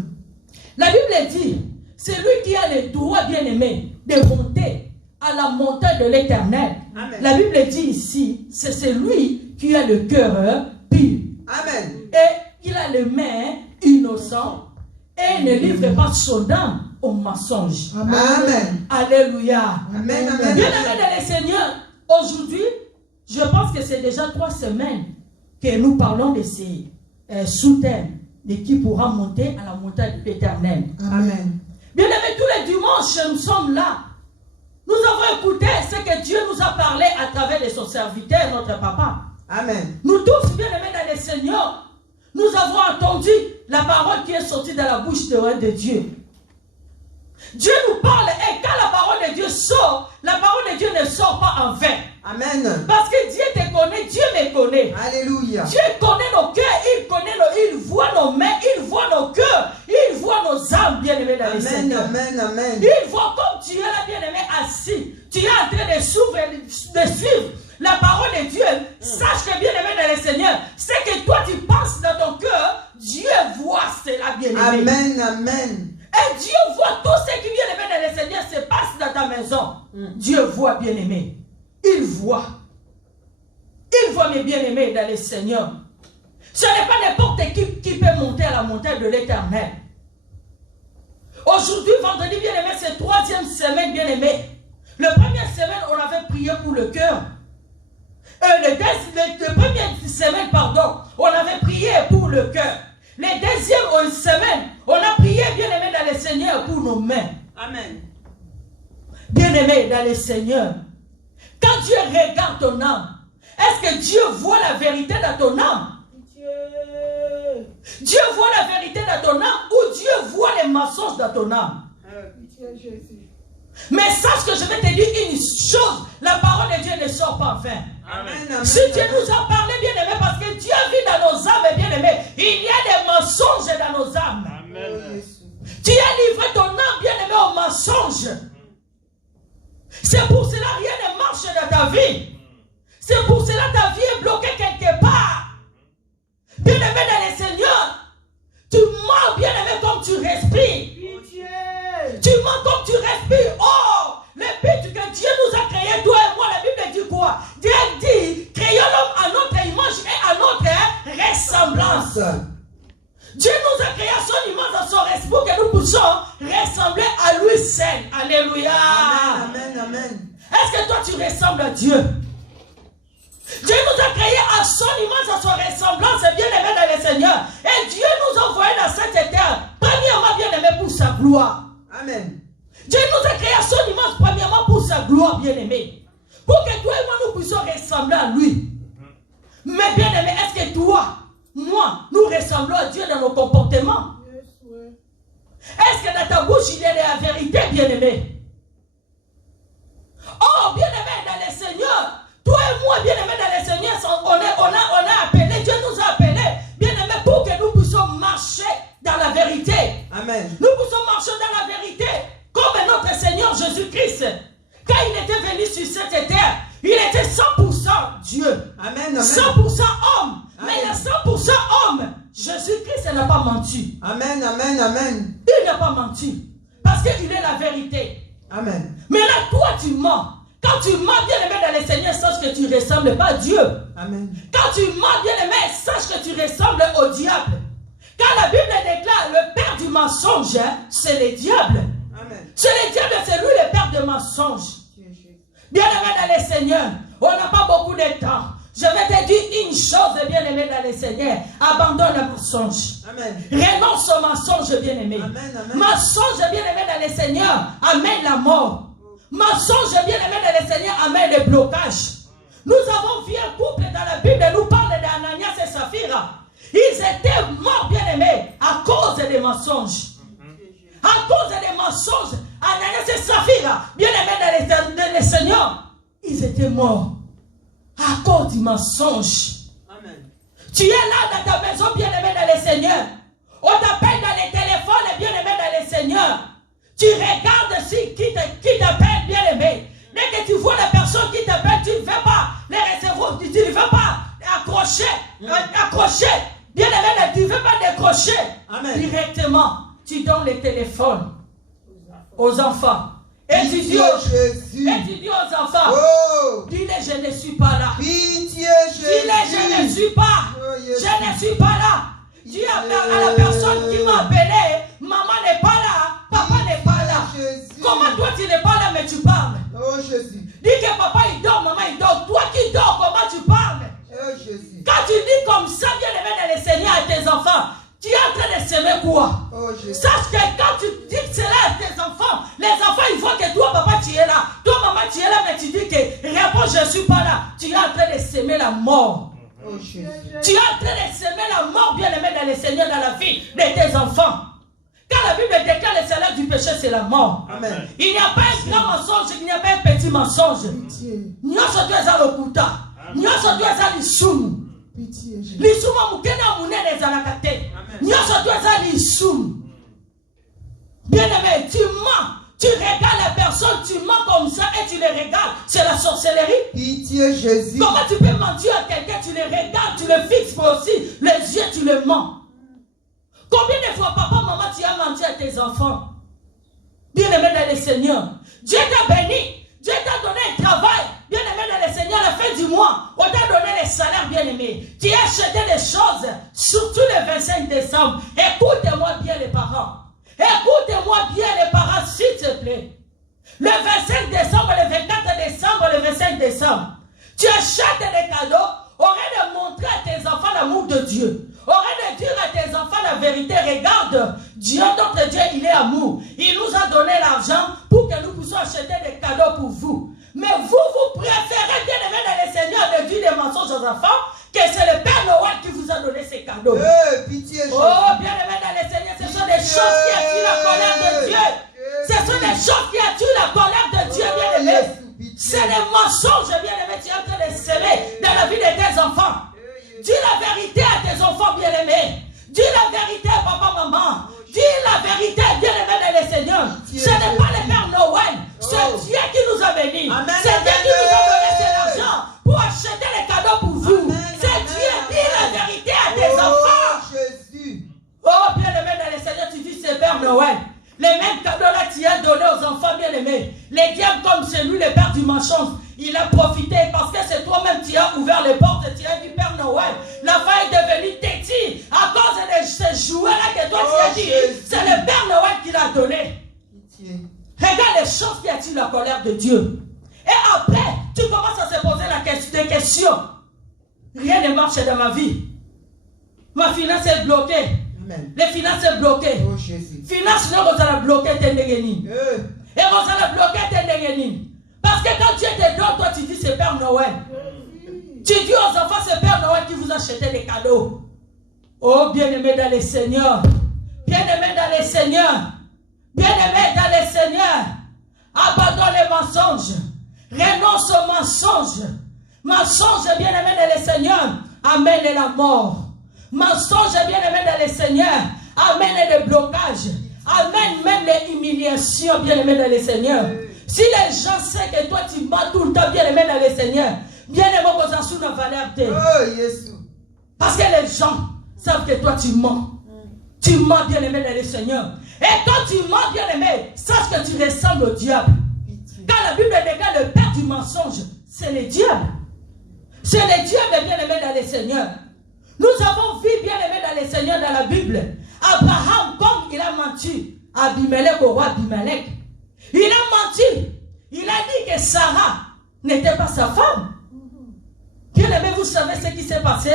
La Bible dit, c'est lui qui a le droit bien-aimé de monter à la montagne de l'Éternel. Amen. La Bible dit ici, c'est celui qui a le cœur pur. Amen. Et il a les mains innocentes et ne livre pas son âme au mensonge. Amen. Alléluia. Amen. Amen. Bien-aimé dans le Seigneur, aujourd'hui, je pense que c'est déjà 3 semaines que nous parlons de ces sous-thèmes de qui pourra monter à la montagne de l'Éternel. Amen. Bien-aimé, tous les dimanches, nous sommes là. Nous avons écouté ce que Dieu nous a parlé à travers de son serviteur, notre papa. Amen. Nous tous, bien-aimés dans le Seigneur, nous avons entendu la parole qui est sortie de la bouche de Dieu. Dieu nous parle et quand la parole de Dieu sort, la parole de Dieu ne sort pas en vain. Amen. Parce que Dieu te connaît, Dieu me connaît. Alléluia. Dieu connaît nos cœurs, il voit nos mains, il voit nos cœurs, il voit nos âmes, bien-aimés dans le Amen. Seigneur. Amen. Amen. Il voit comme tu es là, bien-aimé, assis. Tu es en train de suivre la parole de Dieu. Sache que, bien-aimé dans le Seigneur, c'est que toi tu penses dans ton cœur, Dieu voit cela, bien-aimé. Amen. Amen. Et Dieu voit tout ce qui, bien-aimé dans le Seigneur, se passe dans ta maison. Dieu voit, bien-aimé. Il voit. Il voit, mes bien-aimés dans le Seigneur. Ce n'est pas n'importe qui peut monter à la montagne de l'Éternel. Aujourd'hui, vendredi, bien-aimé, c'est 3e semaine, bien-aimé. La première semaine, on avait prié pour le cœur. La première semaine, pardon, on avait prié pour le cœur. La deuxième semaine, on a prié, bien-aimé, dans le Seigneur, pour nos mains. Amen. Bien-aimé dans le Seigneur, quand Dieu regarde ton âme, est-ce que Dieu voit la vérité dans ton âme? Dieu voit la vérité dans ton âme ou Dieu voit les mensonges dans ton âme? Mais sache que je vais te dire une chose, la parole de Dieu ne sort pas en vain. Amen. Si Dieu nous a parlé, bien-aimé, parce que Dieu vit dans nos âmes, bien-aimé, il y a des mensonges dans nos âmes. Amen. Tu as livré ton âme, bien-aimé, au mensonge. C'est pour cela que rien ne marche dans ta vie. C'est pour cela que ta vie est bloquée quelque part. Bien-aimé dans le Seigneur, tu mens, bien-aimé, comme tu respires. Tu mens comme tu respires. Oh, le but que Dieu nous a créé, toi et moi, la Bible dit quoi? Dieu dit, créons l'homme à notre image et à notre ressemblance. Dieu nous a créé à son image, dans son esprit, pour que nous puissions ressembler à lui seul. Alléluia. Amen, amen. Est-ce que toi tu ressembles à Dieu? Dieu nous a créé à son image, à son ressemblance, bien-aimé dans le Seigneur. Et Dieu nous a envoyé dans cette terre, premièrement bien-aimé pour sa gloire. Amen. Dieu nous a créé à son image, premièrement pour sa gloire, bien-aimé. Pour que toi et moi nous puissions ressembler à lui. Mais bien-aimé, est-ce que toi, moi, nous ressemblons à Dieu dans nos comportements? Est-ce que dans ta bouche il y a la vérité, bien-aimé? Oh, bien-aimé dans le Seigneur, toi et moi, bien-aimé dans le Seigneur, on a appelé, Dieu nous a appelés, bien-aimé, pour que nous puissions marcher dans la vérité. Amen. Nous puissions marcher dans la vérité, comme notre Seigneur Jésus-Christ. Quand il était venu sur cette terre, il était 100% Dieu. Amen, amen. 100% homme. Amen. Mais il est 100% homme. Jésus-Christ n'a pas menti. Amen, amen, amen. Il n'a pas menti. Parce qu'il est la vérité. Amen. Mais là, toi, tu mens. Quand tu mens, bien-aimé dans le Seigneur, sache que tu ne ressembles pas à Dieu. Amen. Quand tu mens, bien-aimé, sache que tu ressembles au diable. Quand la Bible déclare le père du mensonge, c'est le diable. Amen. C'est le diable, c'est lui le père de mensonge. Bien-aimé dans le Seigneur, on n'a pas beaucoup de temps. Je vais te dire une chose, bien-aimé dans le Seigneur. Abandonne le mensonge. Amen. Renonce au mensonge, bien-aimé. Amen, amen. Mensonge, bien-aimé dans le Seigneur, amène la mort. Mensonge, bien-aimé dans le Seigneur, amène le blocage. Nous avons vu un couple dans la Bible, nous parle d'Ananias et Saphira. Ils étaient morts, bien-aimés, à cause des mensonges. À cause des mensonges, Ananias et Saphira, bien-aimés dans le Seigneur, ils étaient morts à cause du mensonge. Amen. Tu es là dans ta maison, bien-aimé dans le Seigneur. On t'appelle dans les téléphones, bien-aimé dans le Seigneur. Tu regardes si qui t'appelle, bien-aimé. Dès que tu vois la personne qui t'appelle, tu ne veux pas les recevoir, tu ne veux pas accrocher. Bien-aimé, tu ne veux pas décrocher. Amen. Directement, tu donnes le téléphone aux enfants. Et tu dis aux enfants, oh, dis-les, je ne suis pas là. pitié, Dis-les, je ne suis pas. Jésus. Je ne suis pas là. Dis à la personne qui m'a appelé, maman n'est pas là, papa n'est pas là. Jésus. Comment toi tu n'es pas là mais tu parles? Oh Jésus. Dis que papa il dort, maman il dort. Toi qui dors, comment tu parles? Oh Jésus. Quand tu dis comme ça, bien-aimé dans le Seigneur à tes enfants, tu es en train de semer quoi? Oh Jésus. Sache que quand tu dis que c'est là à tes enfants, les enfants ils voient que toi papa tu es là, toi maman tu es là, mais tu dis que réponds je ne suis pas là. Tu es en train de semer la mort. Oh Jésus. Tu es en train de semer la mort, bien-aimé dans le Seigneur, dans la vie de tes enfants. Quand la Bible déclare le salaire du péché, c'est la mort. Amen. Il n'y a pas un grand mensonge, il n'y a pas un petit mensonge. Nyoso tu eza lokuta. Nyoso tu eza lisumu. Lisumu mukena munene ezalaka te. Nyoso tu eza lisumu. Bien-aimé, tu mens. Tu regardes la personne, tu mens comme ça et tu les regardes. C'est la sorcellerie. Pitié, Jésus. Comment tu peux mentir à quelqu'un? Tu le regardes, tu le fixes aussi. Les yeux, tu le mens. Combien de fois, papa, maman, tu as menti à tes enfants? Bien-aimé dans le Seigneur. Dieu t'a béni. Dieu t'a donné un travail. Bien-aimé dans le Seigneur, à la fin du mois, on t'a donné les salaires, bien-aimé. Tu as acheté des choses, surtout le 25 décembre. Écoutez-moi bien, les parents. Écoutez-moi bien, les parents, s'il te plaît. Le 25 décembre, le 24 décembre, le 25 décembre, tu achètes des cadeaux, aurait de montrer à tes enfants l'amour de Dieu. Aurait de dire à tes enfants la vérité. Regarde, Dieu, notre Dieu, il est amour. Il nous a donné l'argent pour que nous puissions acheter des cadeaux pour vous. Mais vous préférez, bien aimé dans le Seigneur, de dire des mensonges aux enfants, que c'est le Père Noël qui vous a donné ces cadeaux. Pitié, Jésus. Oh, bien aimé dans le Seigneur, ce sont des choses qui attirent la colère de Dieu. Ce sont des choses qui attirent la colère de Dieu, bien aimé. C'est des mensonges, bien aimé, tu es en train de semer dans la vie de tes enfants. Dis la vérité à tes enfants, bien aimés. Dis la vérité, papa, maman. Dis la vérité, bien aimé dans le Seigneur. Ce n'est pas le Père Noël. C'est Dieu qui nous a bénis. C'est Dieu qui nous a donné cet argent pour acheter les cadeaux pour vous. C'est Dieu. Dis la vérité à tes enfants. Jésus. Oh, bien aimé dans le Seigneur, tu dis c'est Père Noël. Les mêmes cadeaux là, tu as donné aux enfants bien aimés. Les diables, comme c'est lui, le père du mensonge, il a profité parce que c'est toi-même qui as ouvert les portes et tu as dit Père Noël. La femme est devenue têtue. dit, à cause de ces jouets-là que toi tu as dit, c'est le Père Noël qui l'a donné. Regarde les choses qui attirent la colère de Dieu. Et après, tu commences à se poser des questions. Rien ne marche dans ma vie. Ma finance est bloquée. Amen. Les finances sont bloquées. Oh Jésus. Finances ne vont pas bloquer tes négénies. Et vont pas bloquer tes négénies. Parce que quand Dieu te donne, toi tu dis c'est Père Noël. Tu dis aux enfants c'est Père Noël qui vous a acheté des cadeaux. Oh bien-aimé dans le Seigneur. Bien-aimé dans le Seigneur. Bien-aimé dans le Seigneur. Abandonne les mensonges. Renonce aux mensonges. Mensonge, bien-aimé dans le Seigneur, amène la mort. Mensonge, bien-aimé dans le Seigneur, amène le blocage. Amène même les humiliations, bien-aimé dans le Seigneur. Si les gens savent que toi tu mens tout le temps, bien-aimé dans le Seigneur, bien-aimé, vous en sous la valeur. Parce que les gens savent que toi tu mens. Tu mens, bien-aimé dans le Seigneur. Et quand tu mens, bien-aimé, sache que tu ressembles au diable. Quand la Bible déclare le père du mensonge, c'est le diable. C'est le diable, bien-aimé dans le Seigneur. Nous avons vu, bien-aimé dans le Seigneur, dans la Bible, Abraham, comme il a menti à Abimelech, au roi Abimelech. Il a menti. Il a dit que Sarah n'était pas sa femme. Bien-aimé, vous savez ce qui s'est passé?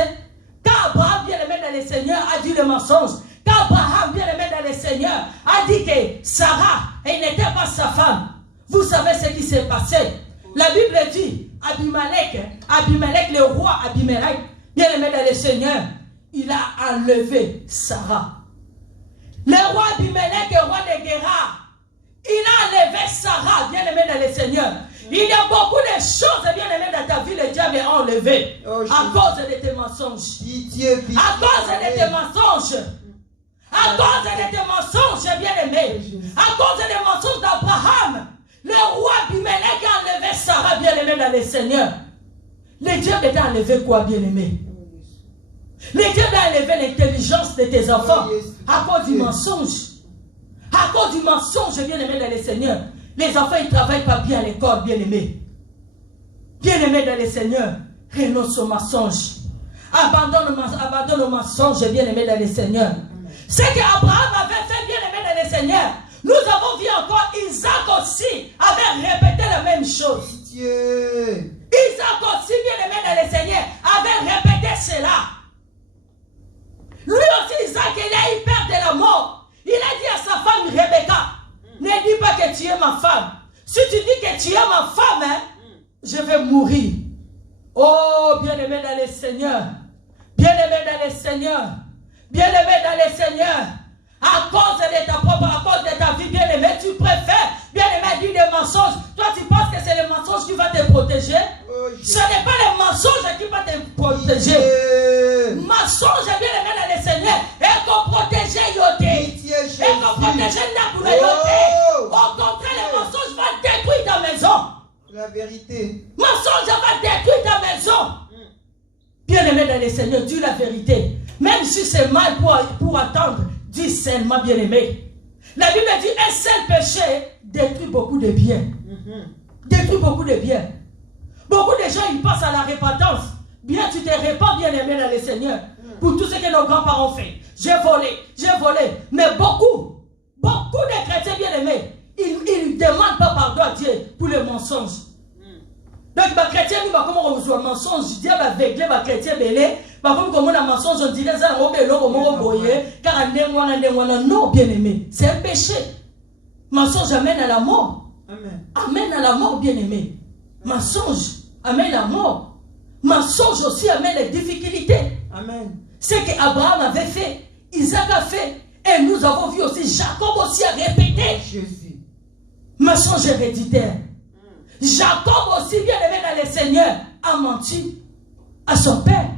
Quand Abraham, bien-aimé dans le Seigneur, a dit le mensonge, quand Abraham, bien-aimé dans le Seigneur, a dit que Sarah, elle n'était pas sa femme, vous savez ce qui s'est passé? La Bible dit, Abimelech, le roi Abimelech, bien-aimé dans le Seigneur, il a enlevé Sarah. Le roi Abimelech, le roi de Guérard, il a enlevé Sarah, bien-aimé dans le Seigneur. Il y a beaucoup de choses, bien-aimé, dans ta vie, le diable a enlevé à cause de tes mensonges. À cause de tes mensonges. À cause de tes mensonges, bien-aimé. À cause des mensonges d'Abraham. Le roi Abimelech a enlevé Sarah, bien-aimé dans le Seigneur. Le diable t'a enlevé quoi, bien-aimé? Le diable a enlevé l'intelligence de tes enfants à cause du mensonge. À cause du mensonge, bien-aimé dans le Seigneur. Les enfants, ils ne travaillent pas bien à l'école, bien-aimé. Bien-aimé dans le Seigneur, renonce au mensonge. Abandonne le mensonge, bien-aimé dans le Seigneur. Ce qu'Abraham avait fait, bien-aimé dans le Seigneur, nous avons vu encore Isaac aussi avait répété la même chose. Isaac aussi, bien-aimé dans le Seigneur, avait répété cela. Lui aussi, Isaac, il a eu peur de la mort. Il a dit à sa femme Rebecca, ne dis pas que tu es ma femme. Si tu dis que tu es ma femme, je vais mourir. Oh, bien-aimé dans le Seigneur. Bien-aimé dans le Seigneur. Bien-aimé dans le Seigneur. À cause de ta propre, à cause de ta vie, bien-aimé, tu préfères, bien-aimé, dire des mensonges. Toi, tu penses que c'est le mensonge qui va te protéger. Ce n'est pas le mensonge qui va te protéger. Mensonge, bien-aimé dans le Seigneur, et qu'on protège Yoté. Et qu'on protège Nakuna Yoté. Au contraire, le mensonge va détruire ta maison. La vérité. Mensonge va détruire ta maison. Bien-aimé dans le Seigneur, dis la vérité. Même si c'est mal pour attendre, dis seulement, bien-aimé. La Bible dit un seul péché détruit beaucoup de biens. Détruit beaucoup de biens. Beaucoup de gens, ils passent à la repentance. Bien, tu te répands, bien-aimé dans le Seigneur. Pour tout ce que nos grands-parents ont fait. J'ai volé. Mais beaucoup de chrétiens, bien-aimés, ils ne demandent pas pardon à Dieu pour le mensonge. Donc, les chrétiens, comment on reçoit le mensonge? Dieu va aveugler les chrétiens belé. Comme on a un mensonge, on dirait ça, on non, bien-aimé. C'est un péché. Mensonge amène à la mort. Amène à la mort, bien-aimé. Mensonge amène à la mort. Mensonge aussi amène les difficultés. Amen. Ce qu'Abraham avait fait, Isaac a fait, et nous avons vu aussi, Jacob aussi a répété. Jésus. Mensonge héréditaire. Jacob aussi, bien aimé dans le Seigneur, a menti à son père.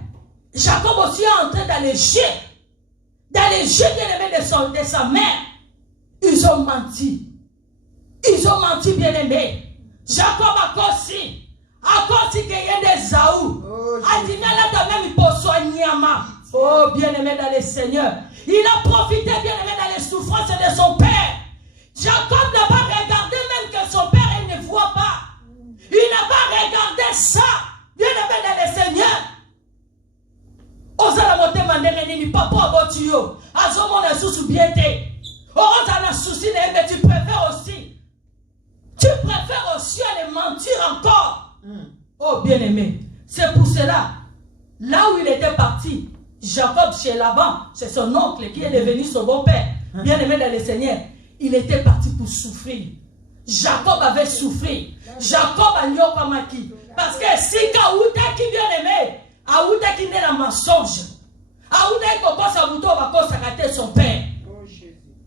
Jacob aussi est entré dans les jeux. Dans les jeux, bien aimé de sa mère. Ils ont menti. Ils ont menti, bien aimé. Jacob a aussi. À cause qu'il y a des Zaou. Oh, bien-aimé dans le Seigneur. Il a profité, bien-aimé, dans les souffrances de son père. Jacob n'a pas regardé même que son père il ne voit pas. Il n'a pas regardé ça. Bien-aimé dans le Seigneur. Osala na motema ndenge nini papa aboti yo azomona susu bien te oza na souci mais tu préfères aussi aller mentir encore. Oh bien-aimé, c'est pour cela là où il était parti Jacob chez Laban, c'est son oncle qui est devenu son beau-père. Bien-aimé dans le Seigneur, il était parti pour souffrir. Jacob avait souffert. Jacob a nyopamaki. Parce que si Kaouta qui bien-aimé, Aouta qui n'est la mensonge. Aouta qui commence à bouton va consacrer son père.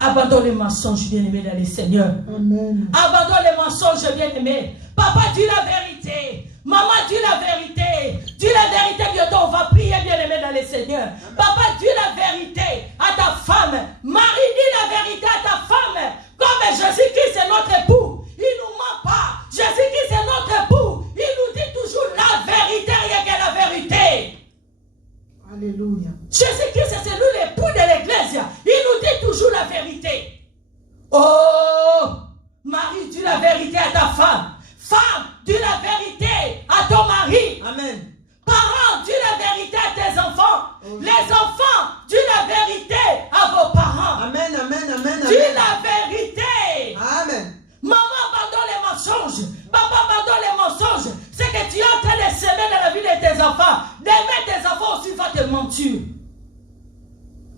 Abandonne les mensonges, bien-aimé dans le Seigneur. Amen. Abandonne les mensonges, bien-aimé. Papa, dis la vérité. Maman, dis la vérité. Dis la vérité, bientôt on va prier, bien-aimé dans le Seigneur. Papa, dis la vérité à ta femme. Marie, dis la vérité à ta femme. Comme Jésus-Christ est notre époux, il ne nous ment pas. Jésus-Christ est notre époux, il nous dit toujours la vérité, rien que la vérité. Alléluia. Jésus-Christ c'est lui l'époux de l'église, il nous dit toujours la vérité. Oh, Marie, dis la vérité à ta femme. Femme, dis la vérité à ton mari. Amen. Parents, dis la vérité à tes enfants. Les enfants, dis la vérité à vos parents. Amen, amen, amen, Dis amen. la vérité. Amen. Maman, abandonne les mensonges. Papa, abandonne les mensonges. C'est que tu es en train de s'aimer dans la vie de tes enfants. D'aimer tes enfants aussi va te mentir.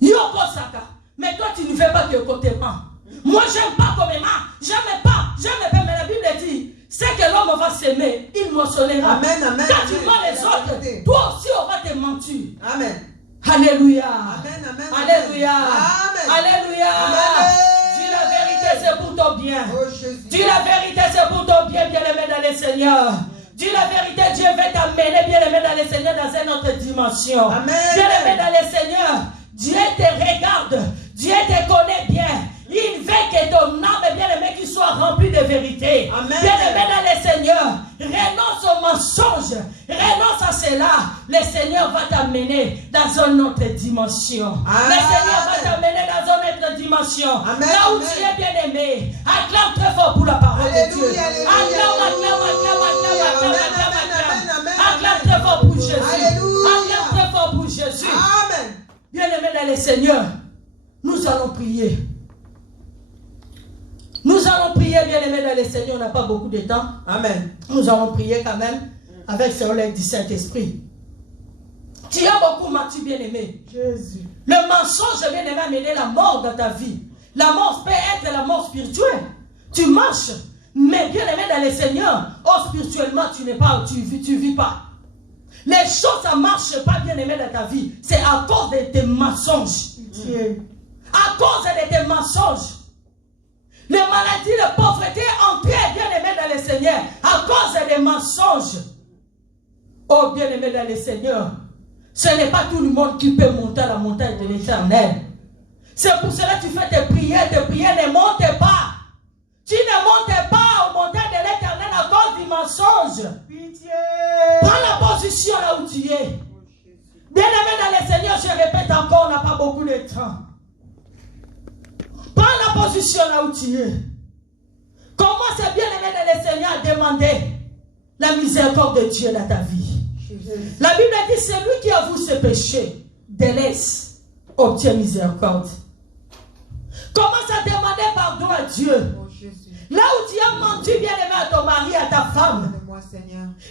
Yoko Saka. Mais toi, tu ne fais pas que côté ment. Moi, j'aime pas comme maman. J'aime pas. Mais la Bible dit, c'est que l'homme va s'aimer. Il moissonnera. Amen, amen. Quand tu amen. vois les autres, toi aussi, on va te mentir. Amen. Alléluia. Amen, amen. Alléluia. Amen. Alléluia. Amen. Dis la vérité, c'est pour ton bien. Oh Jésus. Dis la vérité, c'est pour ton bien, bien-aimé dans le Seigneur. Dis la vérité, Dieu veut t'amener, bien-aimé dans le Seigneur, dans une autre dimension. Amen. Bien-aimé dans le Seigneur, Dieu te regarde, Dieu te connaît bien. Il veut que ton âme, bien-aimé, qu'il soit rempli de vérité. Amen. Bien-aimé dans le Seigneur, renonce au mensonge, renonce à cela. Le Seigneur va t'amener dans une autre dimension. Amen. Le Seigneur va t'amener dans une autre dimension. Amen. Là où Amen. tu es bien-aimé, acclame très fort pour la parole de Dieu. Alléluia, alléluia, Acclame très fort pour Jésus. Alléluia. Acclame très fort pour Jésus. Amen. Bien-aimé dans le Seigneur, nous allons prier. Nous allons prier, bien-aimé dans le Seigneur, on n'a pas beaucoup de temps. Amen. Nous allons prier quand même avec ce relais du Saint-Esprit. Tu as beaucoup menti, bien-aimé. Jésus. Le mensonge, bien-aimé, a amené la mort dans ta vie. La mort peut être la mort spirituelle. Tu marches, mais bien-aimé dans le Seigneur, oh, spirituellement, tu n'es pas, tu vis pas. Les choses, ça ne marche pas, bien-aimé, dans ta vie. C'est à cause de tes mensonges. À cause de tes mensonges. Les maladies, la pauvreté entrée, bien-aimé dans le Seigneur, à cause des mensonges. Oh, bien-aimé dans le Seigneur, ce n'est pas tout le monde qui peut monter à la montagne de l'Éternel. C'est pour cela que tu fais tes prières ne montent pas. Tu ne montes pas aux montagnes de l'Éternel à cause du mensonge. Pitié. Prends la position là où tu es. Bien-aimé dans le Seigneur, je répète encore, on n'a pas beaucoup de temps. Prends la position là où tu es. Commence bien-aimé dans le Seigneur à demander la miséricorde de Dieu dans ta vie. La Bible dit, c'est lui qui avoue ses péchés, délaisse, obtient miséricorde. Commence à demander pardon à Dieu. Là où tu as menti, bien-aimé, à ton mari, à ta femme.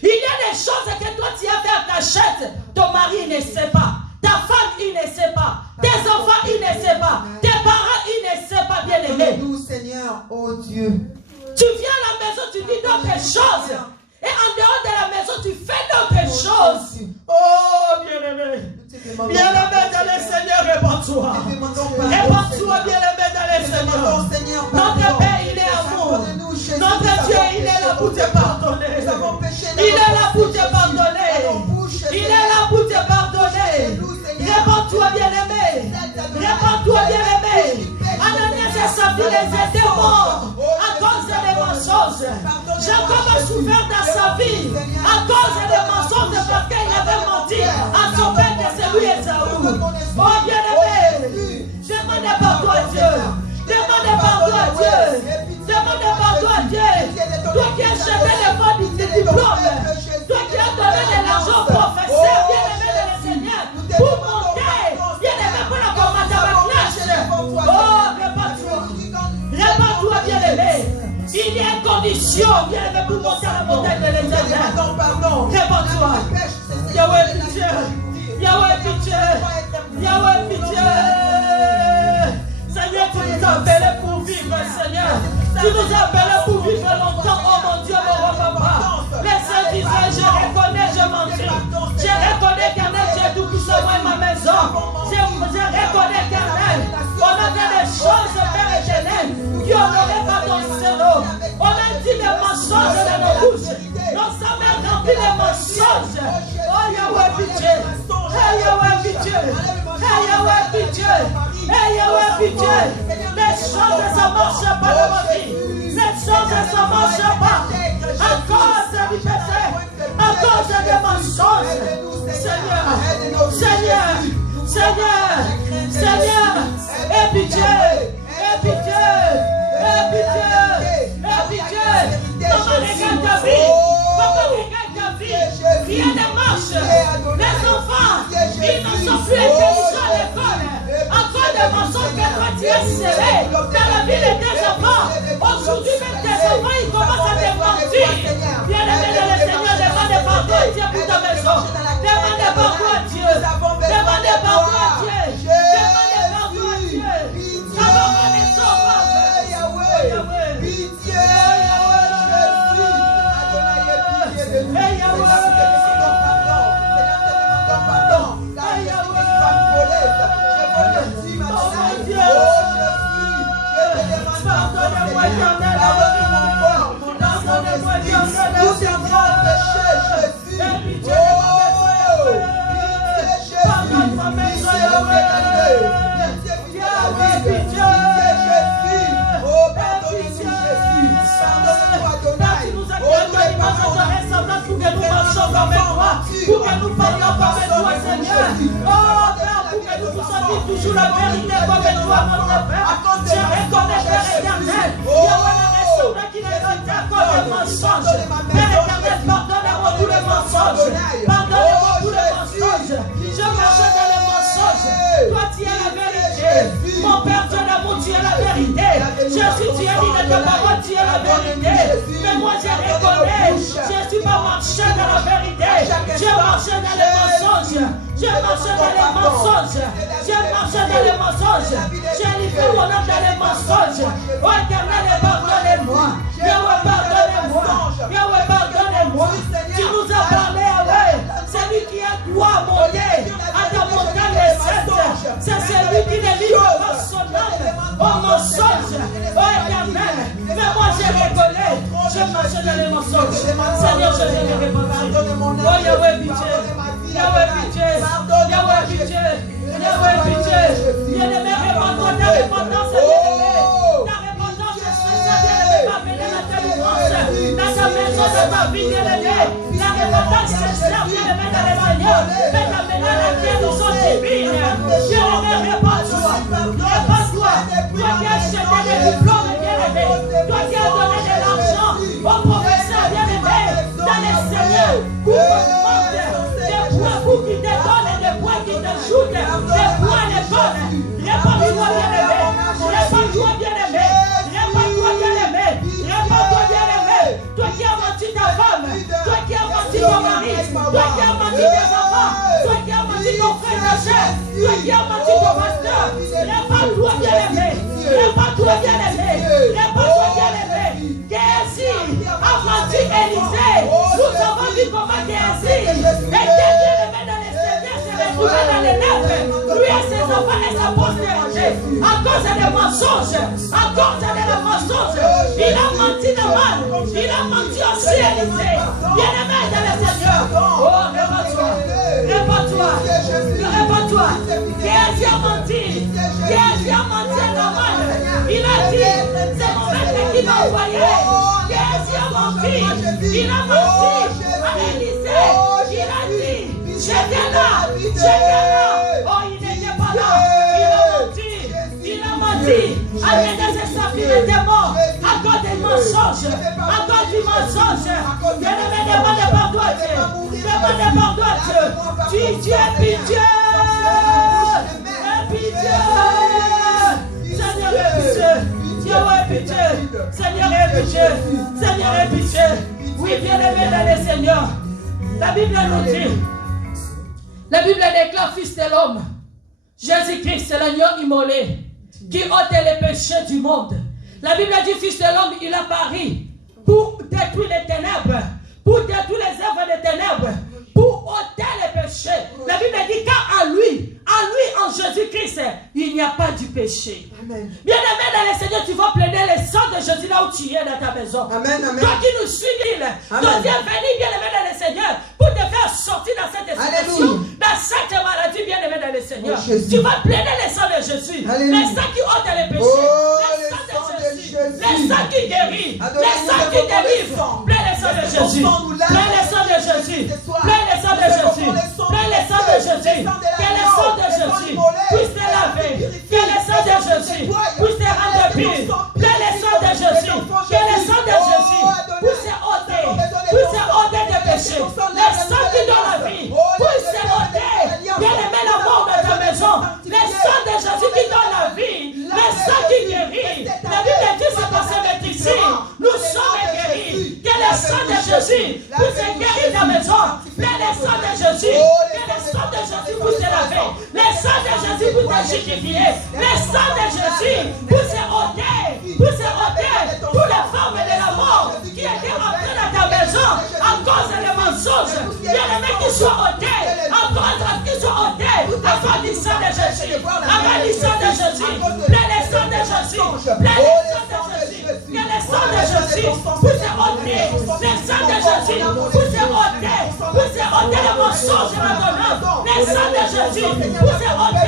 Il y a des choses que toi tu as fait à ta chatte. Ton mari ne sait pas. Ta femme, il ne sait pas. Tes enfants, il ne sait pas. Tes parents, il ne sait pas, bien-aimé. Nous, Seigneur, oh Dieu. Tu viens à la maison, tu dis d'autres choses. Et en dehors de la maison, tu fais d'autres choses. Oh, bien-aimé. Bien-aimé dans le Seigneur, réponds-toi. Réponds-toi, bien-aimé dans le Seigneur. Notre Père, il est amour. Notre Dieu, il est là pour te pardonner. Il est là pour te pardonner. Il est là pour te pardonner. Réponds-toi, bien-aimé. Réponds-toi, bien-aimé. Ananias et Saphira, les étaient morts à cause des mensonges. Jacob a souffert dans sa vie à cause des mensonges parce qu'il avait menti à son père que c'est lui Esaü. Oh, bien-aimé, demande pardon à Dieu. Demande pardon à Dieu. Demande pardon à Dieu. Toi qui as jeté les voix du diplôme, toi qui as donné de l'argent au professeur, bien-aimé de le Seigneur, pour monter mission, bien-aimé, pour monter à la montagne de l'Éternel. Réponds-toi. Yahweh, pitié. Yahweh, pitié. Yahweh, pitié. Seigneur, tu nous as appelés pour vivre, Seigneur. Tu nous as appelés pour vivre longtemps, oh mon Dieu, mon roi, papa. Les saints disaient, je reconnais, je m'enfuis. Je reconnais qu'Éternel, tu es tout puissant, moi et ma maison. Je reconnais qu'Éternel, on a fait des choses, Père éternel, qui n'honoraient pas ton cerveau. On a dit des mensonges dans nos bouches. Nos âmes sont remplies de mensonges. Oh Yahweh, pitié. Hey Yahweh, pitié. Hey Yahweh, pitié. Hey Yahweh, pitié. Les choses ne se marchent pas dans ma vie. Les choses ne se marchent pas. À cause du péché. À cause des mensonges. Seigneur. Seigneur. Seigneur. Seigneur. Aie pitié. Aie pitié. Aie pitié. Aie pitié. Comment regarde ta vie? Comment regarde ta vie? Rien ne marche. Les enfants, ils ne sont plus intelligents à l'école. Encore des mensonges que toi tu as scellé dans la vie de tes enfants. Aujourd'hui même tes enfants, ils commencent à te mentir. Bien-aimé de le Seigneur, demande pardon à Dieu pour ta maison. Demande pardon à Dieu. Demande pardon à Dieu. Demande pardon à Dieu. Avant qu'on ne sorte pas. Yahweh. Pitié. Pour que nous parlions comme toi, Seigneur. Oh, Père, pour que nous puissions toujours la vérité comme toi, notre Père. Je reconnais, Père éternel. Yahweh, la raison qui ne donne qu'à cause des mensonges. Père éternel, pardonnez-moi tous les mensonges. Pardonnez-moi tous les mensonges. Je marche dans les mensonges. Toi, tu es la vérité. Mon Père, Dieu d'amour, tu es la vérité. Jésus, tu es dit de ta parole, tu es la vérité. Mais moi, je reconnais. Je ne suis pas marché dans la vérité. Je marche dans les mensonges. Je marche dans les mensonges. Je marche dans les mensonges. J'ai livré mon âme dans les mensonges. Oh éternel, pardonnez-moi. Yahweh, pardonnez-moi. Yahweh, pardonnez-moi. Tu nous as parlé, Yahweh. C'est lui qui a droit à monter à ta montagne des sept. C'est celui qui ne livre pas son âme au mensonge. Oh éternel, mais moi je reconnais. Je marche dans les mensonges. Seigneur, je ne vais pas. Oh Yahweh, pitié. Yahweh, pitié. Yahweh, pitié. Yahweh, pitié. Bien-aimé, réponds-toi, ta repentance est bien-aimée. Ta repentance est sincère, bien-aimé, va venir la délivrance. Dans ta maison, dans ta vie, bien-aimé. La repentance est sincère, bien-aimé, dans les Seigneur. Mais ta maison, la guérison divine. Bien-aimé, réponds-toi. Réponds-toi. Toi qui as acheté des diplômes, bien-aimé. Toi qui as donné de l'argent aux professeurs, bien-aimé. Dans les Seigneurs, pour des points pour qui te donnent et des points qui te shootent, des points les bonnes. Réponds-toi, bien-aimé. Réponds-toi, bien-aimé. Réponds-toi, bien-aimé. Réponds-toi, bien-aimé. Toi qui as menti ta femme, toi qui as menti ton mari, toi qui as menti tes enfants, toi qui as menti ton frère de chair, toi qui as menti ton pasteur. Réponds-toi, bien-aimé. Réponds-toi, bien-aimé. Réponds-toi, bien-aimé. Géasi a menti Élisée. Nous avons vu comment Géasi était bien-aimé dans les Seigneurs, s'est retrouvé dans les lèvres. Lui et ses enfants et sa postérité. À cause des mensonges. À cause des mensonges. Il a menti de mal. Il a menti aussi Élisée. Bien-aimé dans les Seigneurs. Oh, réponds-toi. Réponds-toi. Réponds-toi. Géasi a menti. Géasi a menti à Naman. Il a dit, c'est mon maître qui m'a envoyé. Géasi a menti. Il a menti à Élisée. Il a dit, j'étais là. J'étais là. Oh, il n'était pas là. Il a menti. Il a menti. Avec des esprits était mort. À cause des mensonges. À cause du mensonge. Bien-aimé, demande pardon à Dieu. Demande pardon à Dieu. Tu es pitié. Pitié. Seigneur est pitié. Dieu est pitié. Seigneur est pitié. Seigneur est pitié. Seigneur, la Bible nous dit, la Bible déclare Fils de l'homme, Jésus-Christ, c'est l'agneau immolé, qui ôte les péchés du monde. La Bible dit Fils de l'homme, il a pari pour détruire les ténèbres, pour détruire les œuvres des ténèbres, pour ôter les péchés. La Bible dit car à lui, en Jésus-Christ, il n'y a pas du péché. Bien-aimé dans le Seigneur, tu vas plaider le sang de Jésus là où tu es dans ta maison. Amen, amen. Toi qui nous suis, deviens venu, bien-aimé dans le Seigneur, pour te faire sortir dans cette situation, dans cette maladie, bien-aimé dans le Seigneur. Tu vas plaider le sang de Jésus, le sang qui ôte les péchés, le sang de Jésus, le sang qui guérit, le sang qui délivre. Plains le sang de Jésus, plains le sang de Jésus, plains le sang de Jésus, plains le sang de Jésus, que le sang de Jésus puisse te laver, que le sang de Jésus puisse te rendre pur, plains le sang de Jésus, que le sang de Jésus puisse ôter des péchés, le sang qui donne la vie puisse ôter, bien-aimé, la mort de ta maison, le sang de Jésus qui donne la vie, le sang qui guérit. La Bible dit c'est passé d'être ici, nous sommes guéris, que le sang de Jésus puisse guérir ta maison, plains le sang de Jésus, que le sang de Jésus puisse te laver, le sang de Jésus puisse te justifier, le sang de Jésus puisse ôter toutes les formes de la mort qui étaient entrées dans ta maison à cause des mensonges. Bien-aimé, qui soient ôtés, à cause qu'ils soient ôtés, à cause du sang de Jésus, à cause du sang de Jésus, plains le sang de Jésus, plains le sang de Jésus, que le sang de Jésus puisse ôter, le sang de Jésus puisse ôter les mensonges de ton âme, le sang de Jésus puisse ôter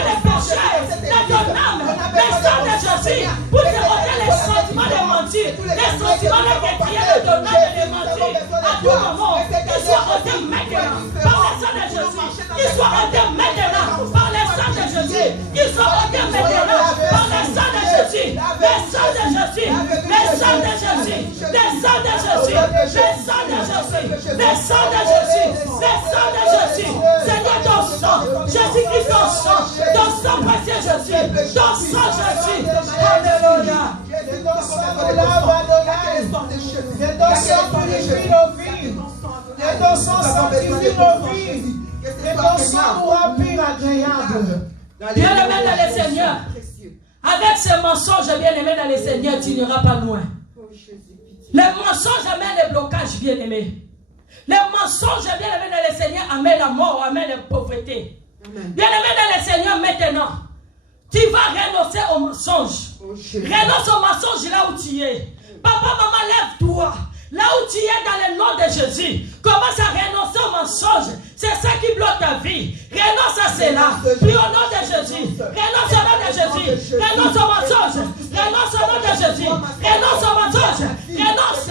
les péchés de ton âme, le sang de Jésus puisse ôter les sentiments de mentir, les sentiments de crier de ton âme et de mentir à tout moment, qu'ils soient ôtés maintenant par le sang de Jésus, qu'ils soient ôtés maintenant par le sang de Jésus, qu'ils soient ôtés maintenant par le sang de Jésus, le sang de Jésus, le sang de Jésus, le sang de Jésus, le sang de Jésus, le sang de Jésus, le sang de Jésus, Seigneur ton sang, Jésus-Christ ton sang précieux Jésus, ton sang Jésus, alléluia. C'est ton sang qui lave Adonai, c'est ton sang qui purifie nos vies, c'est ton sang sanctifie nos vies, c'est ton sang nous rend plus agréable. Bien-aimé dans le Seigneur, avec ces mensonges, bien-aimé dans le Seigneur, tu n'iras pas loin. Les mensonges amènent les blocages, bien-aimé. Les mensonges, bien-aimé dans le Seigneur, amènent la mort, amènent la pauvreté. Bien-aimé dans le Seigneur, maintenant, tu vas renoncer aux mensonges. Renonce aux mensonges là où tu es. Papa, maman, lève-toi. Là où tu es dans le nom de Jésus, commence à renoncer aux mensonges. C'est ça qui bloque ta vie. Renonce à cela. Prie au nom de Jésus. Renonce au nom de Jésus. Renonce aux mensonges. Renonce au nom de Jésus. Renonce aux mensonges. Renonce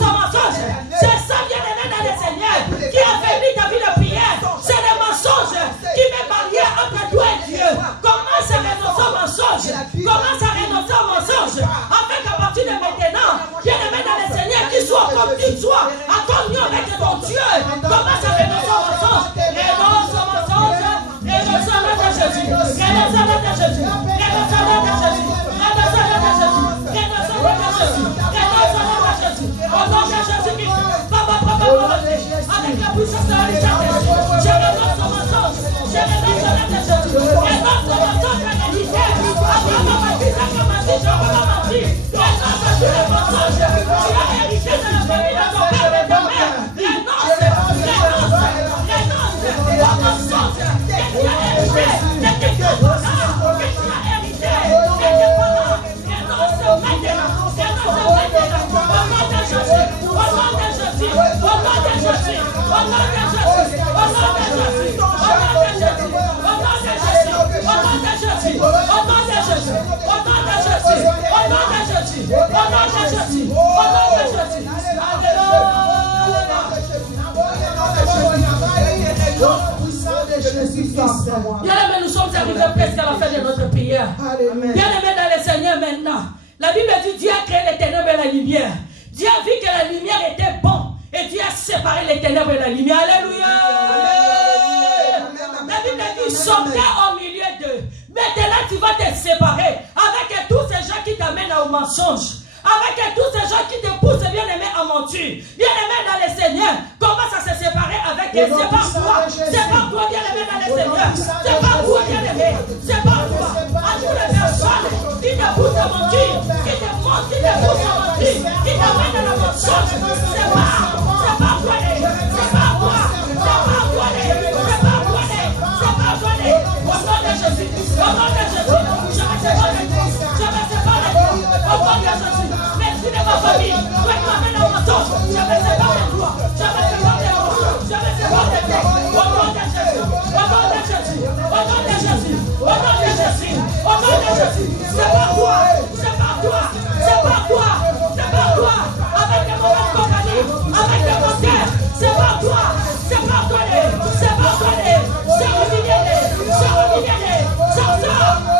aux mensonges. C'est ça, bien-aimé dans le Seigneur, qui affaiblit ta vie de prière. C'est les mensonges qui met barrière entre toi et Dieu. Commence à renoncer aux mensonges. Commence à renoncer aux mensonges. Afin qu'à partir de maintenant, bien-aimé dans le Seigneur, qui soit comme tu sois, en communion avec ton Dieu. Commence à renoncer aux mensonges. Renonce aux mensonges. Renonce au nom de Jésus. Renonce au nom de Jésus. Renonce au nom de Jésus. Renonce au nom de Jésus. Renonce au nom de Jésus. Renonce au nom de Jésus. Au nom de Jésus-Christ. Papa, avec la puissance de la Sainte-Esprit, je renonce aux mensonges. Je renonce au nom de Jésus. Renonce aux mensonges de la misère. Après ma menti, ça m'a menti, je vais pas mentir. Renonce à tous les mensonges. Tu as hérité de la famille de ton père et de ta mère. Renonce aux mensonges. Que tu as hérité de tes parents. Que tu as hérité de tes parents. Renonce maintenant. Renonce maintenant. Au nom de Jésus. Au nom de Jésus. Au nom de Jésus. Au nom de Jésus. Au nom de Jésus. Au nom de Jésus. Au nom de Jésus. Au nom de Jésus. Au nom de Jésus. Au nom de Jésus. Au nom de Jésus. Au nom de Jésus. Au nom de Jésus. Bien-aimés, nous sommes arrivés presque à la fin de notre prière. Bien-aimés dans le Seigneur maintenant. La Bible dit Dieu a créé les ténèbres et la lumière. Dieu a vu que la lumière était bonne. Et Dieu a séparé les ténèbres et la lumière. Alléluia. La Bible dit sortez au milieu d'eux. Maintenant tu vas te séparer avec tous ces gens qui t'amènent au mensonge. avec tous ces gens qui te poussent, bien-aimé, à mentir. Bien-aimé dans le Seigneur, commence à se séparer avec eux. C'est pas toi. C'est pas toi, bien-aimé dans le Seigneur. C'est pas toi, bien-aimé. C'est pas toi. À toutes les personnes qui te poussent à mentir, qui te montent, qui te poussent à mentir, qui t'amènent à la mensonge. C'est pas toi. C'est pas toi. C'est pas toi. C'est pas toi. C'est pas toi. Au nom de Jésus. Au nom de Jésus. Je me sépare de toi. Je me sépare de toi. Au nom de Jésus. Merci de ma famille. Toi qui m'amènes à la mensonge. Je me sépare de toi. Je me sépare de toi. Je me sépare de toi. Au nom de Jésus. Au nom de Jésus. Au nom de Jésus. Au nom de Jésus. Au nom de Jésus. C'est pas toi. C'est pas toi. C'est pas toi. C'est pas toi. Avec des mauvaises compagnies. Avec des menteurs. C'est pas toi. C'est pas toi. C'est pas toi. C'est humilié. C'est humilié. Sors.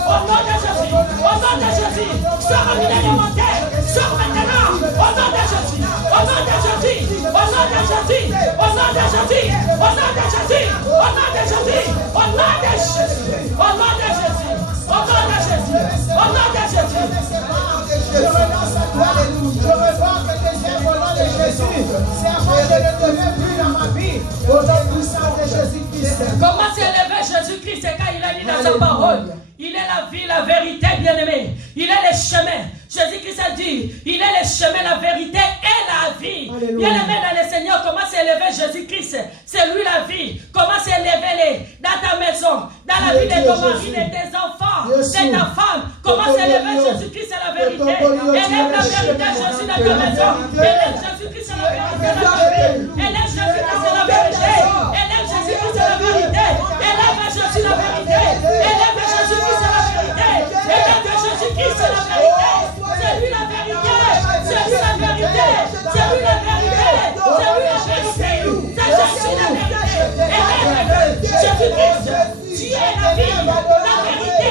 Au nom de Jésus. Au nom de Jésus. Sors humilié les menteurs. Sors maintenant. Au nom de Jésus. Au nom de Jésus. Au nom de Jésus. Au nom de Jésus. Au nom de Jésus. Au nom de Jésus. Au nom de Jésus. Au nom de Jésus. Au nom de Jésus. Au nom de Jésus. Je renonce à toi. Je revois que tes œuvres au nom de Jésus. Serment, je ne te veux plus dans ma vie. Au nom puissant de Jésus-Christ. Comment s'est élevé Jésus-Christ quand il a dit dans sa parole? Il est la vie, la vérité, bien-aimé. Il est le chemin. Jésus-Christ a dit, il est le chemin, la vérité et la vie. Bien-aimé dans le Seigneur, comment s'est élevé Jésus-Christ? C'est lui la vie. Comment s'est élevé dans ta maison, dans la vie de ton mari, de tes enfants, de ta femme? Comment s'est élevé Jésus-Christ? C'est la vérité. Élève la vérité, Jésus, dans ta maison. Élève Jésus-Christ, c'est la vérité, dans ta vie. Élève Jésus-Christ, c'est la vérité. Élève Jésus-Christ, c'est la vérité. Élève Jésus, la vérité. Élève Jésus-Christ, c'est la vérité. Élève Jésus-Christ, c'est la vérité. C'est lui la vérité. C'est lui la vérité. C'est lui la vérité. C'est lui la vérité. C'est Jésus la vérité. Élève Jésus-Christ. Tu es la vie, la vérité.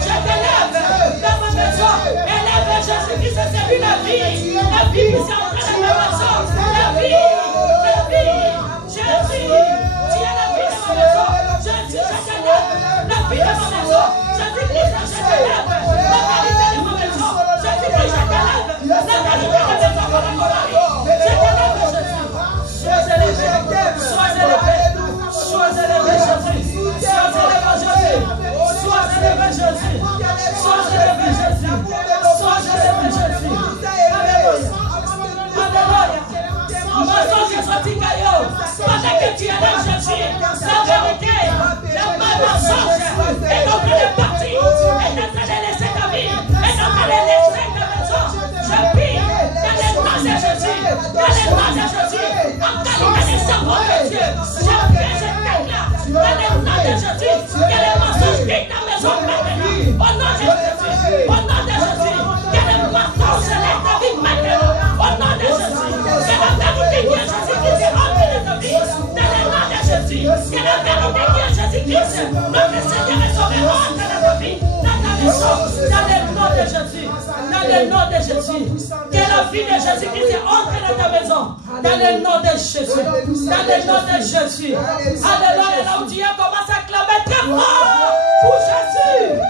Je t'élève dans ma maison. Élève Jésus-Christ, c'est lui la vie. La vie qui s'est entrée dans ma maison. La vie. La vie. Jésus, tu es la vie de ma maison. Jésus, je t'élève. La vie de ma maison. Jésus-Christ, je t'élève. La vérité de ma maison. Jésus-Christ, je t'élève. La vérité de ma maison, mon mari. Je t'élève, Jésus. Sois élevé. Sois élevé. Sois élevé, Jésus. Sois élevé, Jésus. Sois élevé, Jésus. Sois élevé, Jésus. Sois élevé, Jésus. Alléluia. Alléluia. Mensonge sorti caillou. Pendant que tu élèves Jésus, la vérité, le mensonge est en train de partir, est en train de laisser ta vie, est en train de laisser ta maison. Je prie dans le nom de Jésus, dans le nom de Jésus, en qualité de servant de Dieu, je prie, je déclare, dans le nom de Jésus, que les mensonges quittent ta maison maintenant, au nom de Jésus, au nom de Jésus, que les mensonges laissent ta vie maintenant, au nom de Jésus, que la vérité qui est Jésus-Christ entre dans ta vie, dans le nom de Jésus, que la vérité qui est Jésus-Christ, notre Seigneur et Sauveur entre dans ta vie, dans ta maison, dans le nom de Jésus, dans le nom de Jésus, que la vie de Jésus-Christ entre dans ta maison, dans le nom de Jésus, dans le nom de Jésus. Alléluia, là où tu es, commence à clamer très fort pour Jésus.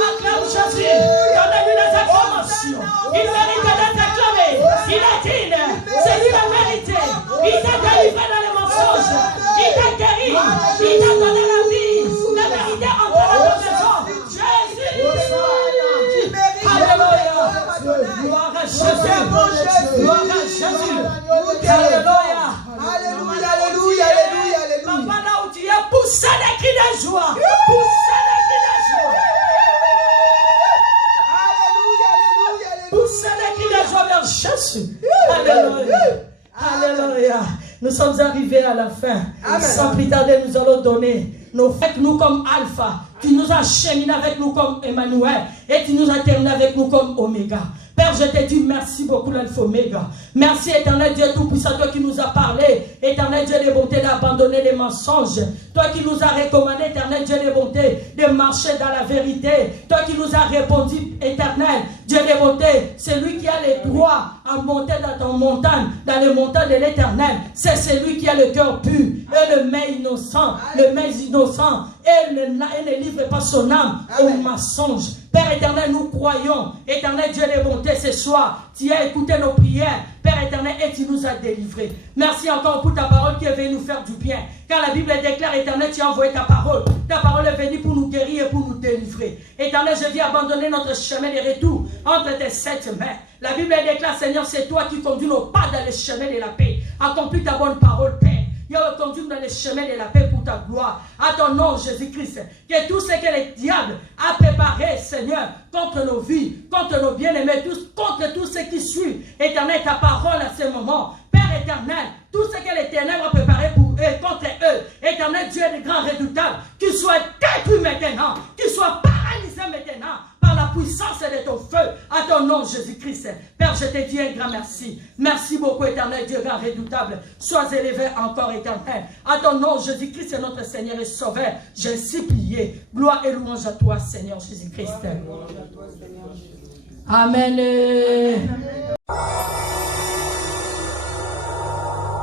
Acclame Jésus, donnez-lui les acclamations. Il mérite d'être acclamé. Il est digne, c'est lui la vérité. Il t'a délivré dans les mensonges. Il t'a guéri, il t'a donné la vie. La vérité entre dans ta maison. Jésus. Alléluia. Gloire à Jésus. Gloire à Jésus. Alléluia. Alléluia, alléluia, alléluia, alléluia. Papa, là où tu es, pousse des cris de joie. Pousse des cris de joie. Pousse des cris de joie vers Jésus. Alléluia. Alléluia. Nous sommes arrivés à la fin. Amen. Sans plus tarder, nous allons donner nos fêtes, nous comme Alpha. Tu nous as cheminé avec nous comme Emmanuel. Et tu nous as terminé avec nous comme Oméga. Père, je te dis merci beaucoup, l'Alpha Oméga. Merci, éternel Dieu Tout-Puissant, toi qui nous as parlé. Éternel Dieu de bonté, d'abandonner les mensonges. Toi qui nous as recommandé, éternel Dieu de bonté, de marcher dans la vérité. Toi qui nous as répondu, éternel Dieu de bonté, c'est lui qui a le droit à monter dans ton montagne, dans les montagnes de l'Éternel. C'est celui qui a le cœur pur et le main innocent, et ne livre pas son âme au mensonge. Père éternel, nous croyons, éternel Dieu des bontés, ce soir, tu as écouté nos prières, Père éternel, et tu nous as délivrés. Merci encore pour ta parole qui est venue nous faire du bien. Car la Bible déclare, éternel, tu as envoyé ta parole. Ta parole est venue pour nous guérir et pour nous délivrer. Éternel, je viens abandonner notre chemin de retour entre tes sept mains. La Bible déclare, Seigneur, c'est toi qui conduis nos pas dans les chemins de la paix. Accomplis ta bonne parole, Père. Viens conduire dans les chemins de la paix pour ta gloire. À ton nom, Jésus-Christ. Que tout ce que le diable a préparé, Seigneur, contre nos vies, contre nos bien-aimés, contre tout ce qui suit, éternel, ta parole à ce moment. Père éternel, tout ce que les ténèbres a préparé pour eux, contre eux, éternel Dieu des grands redoutables, qu'ils soient détruits maintenant, qu'ils soient paralysés maintenant, par la puissance de ton feu, à ton nom Jésus-Christ. Père, je te dis un grand merci. Merci beaucoup, éternel Dieu grand redoutable. Sois élevé encore, éternel. À ton nom Jésus-Christ, notre Seigneur et Sauveur, j'ai ainsi prié. Gloire et louange à toi, Seigneur Jésus-Christ. Amen.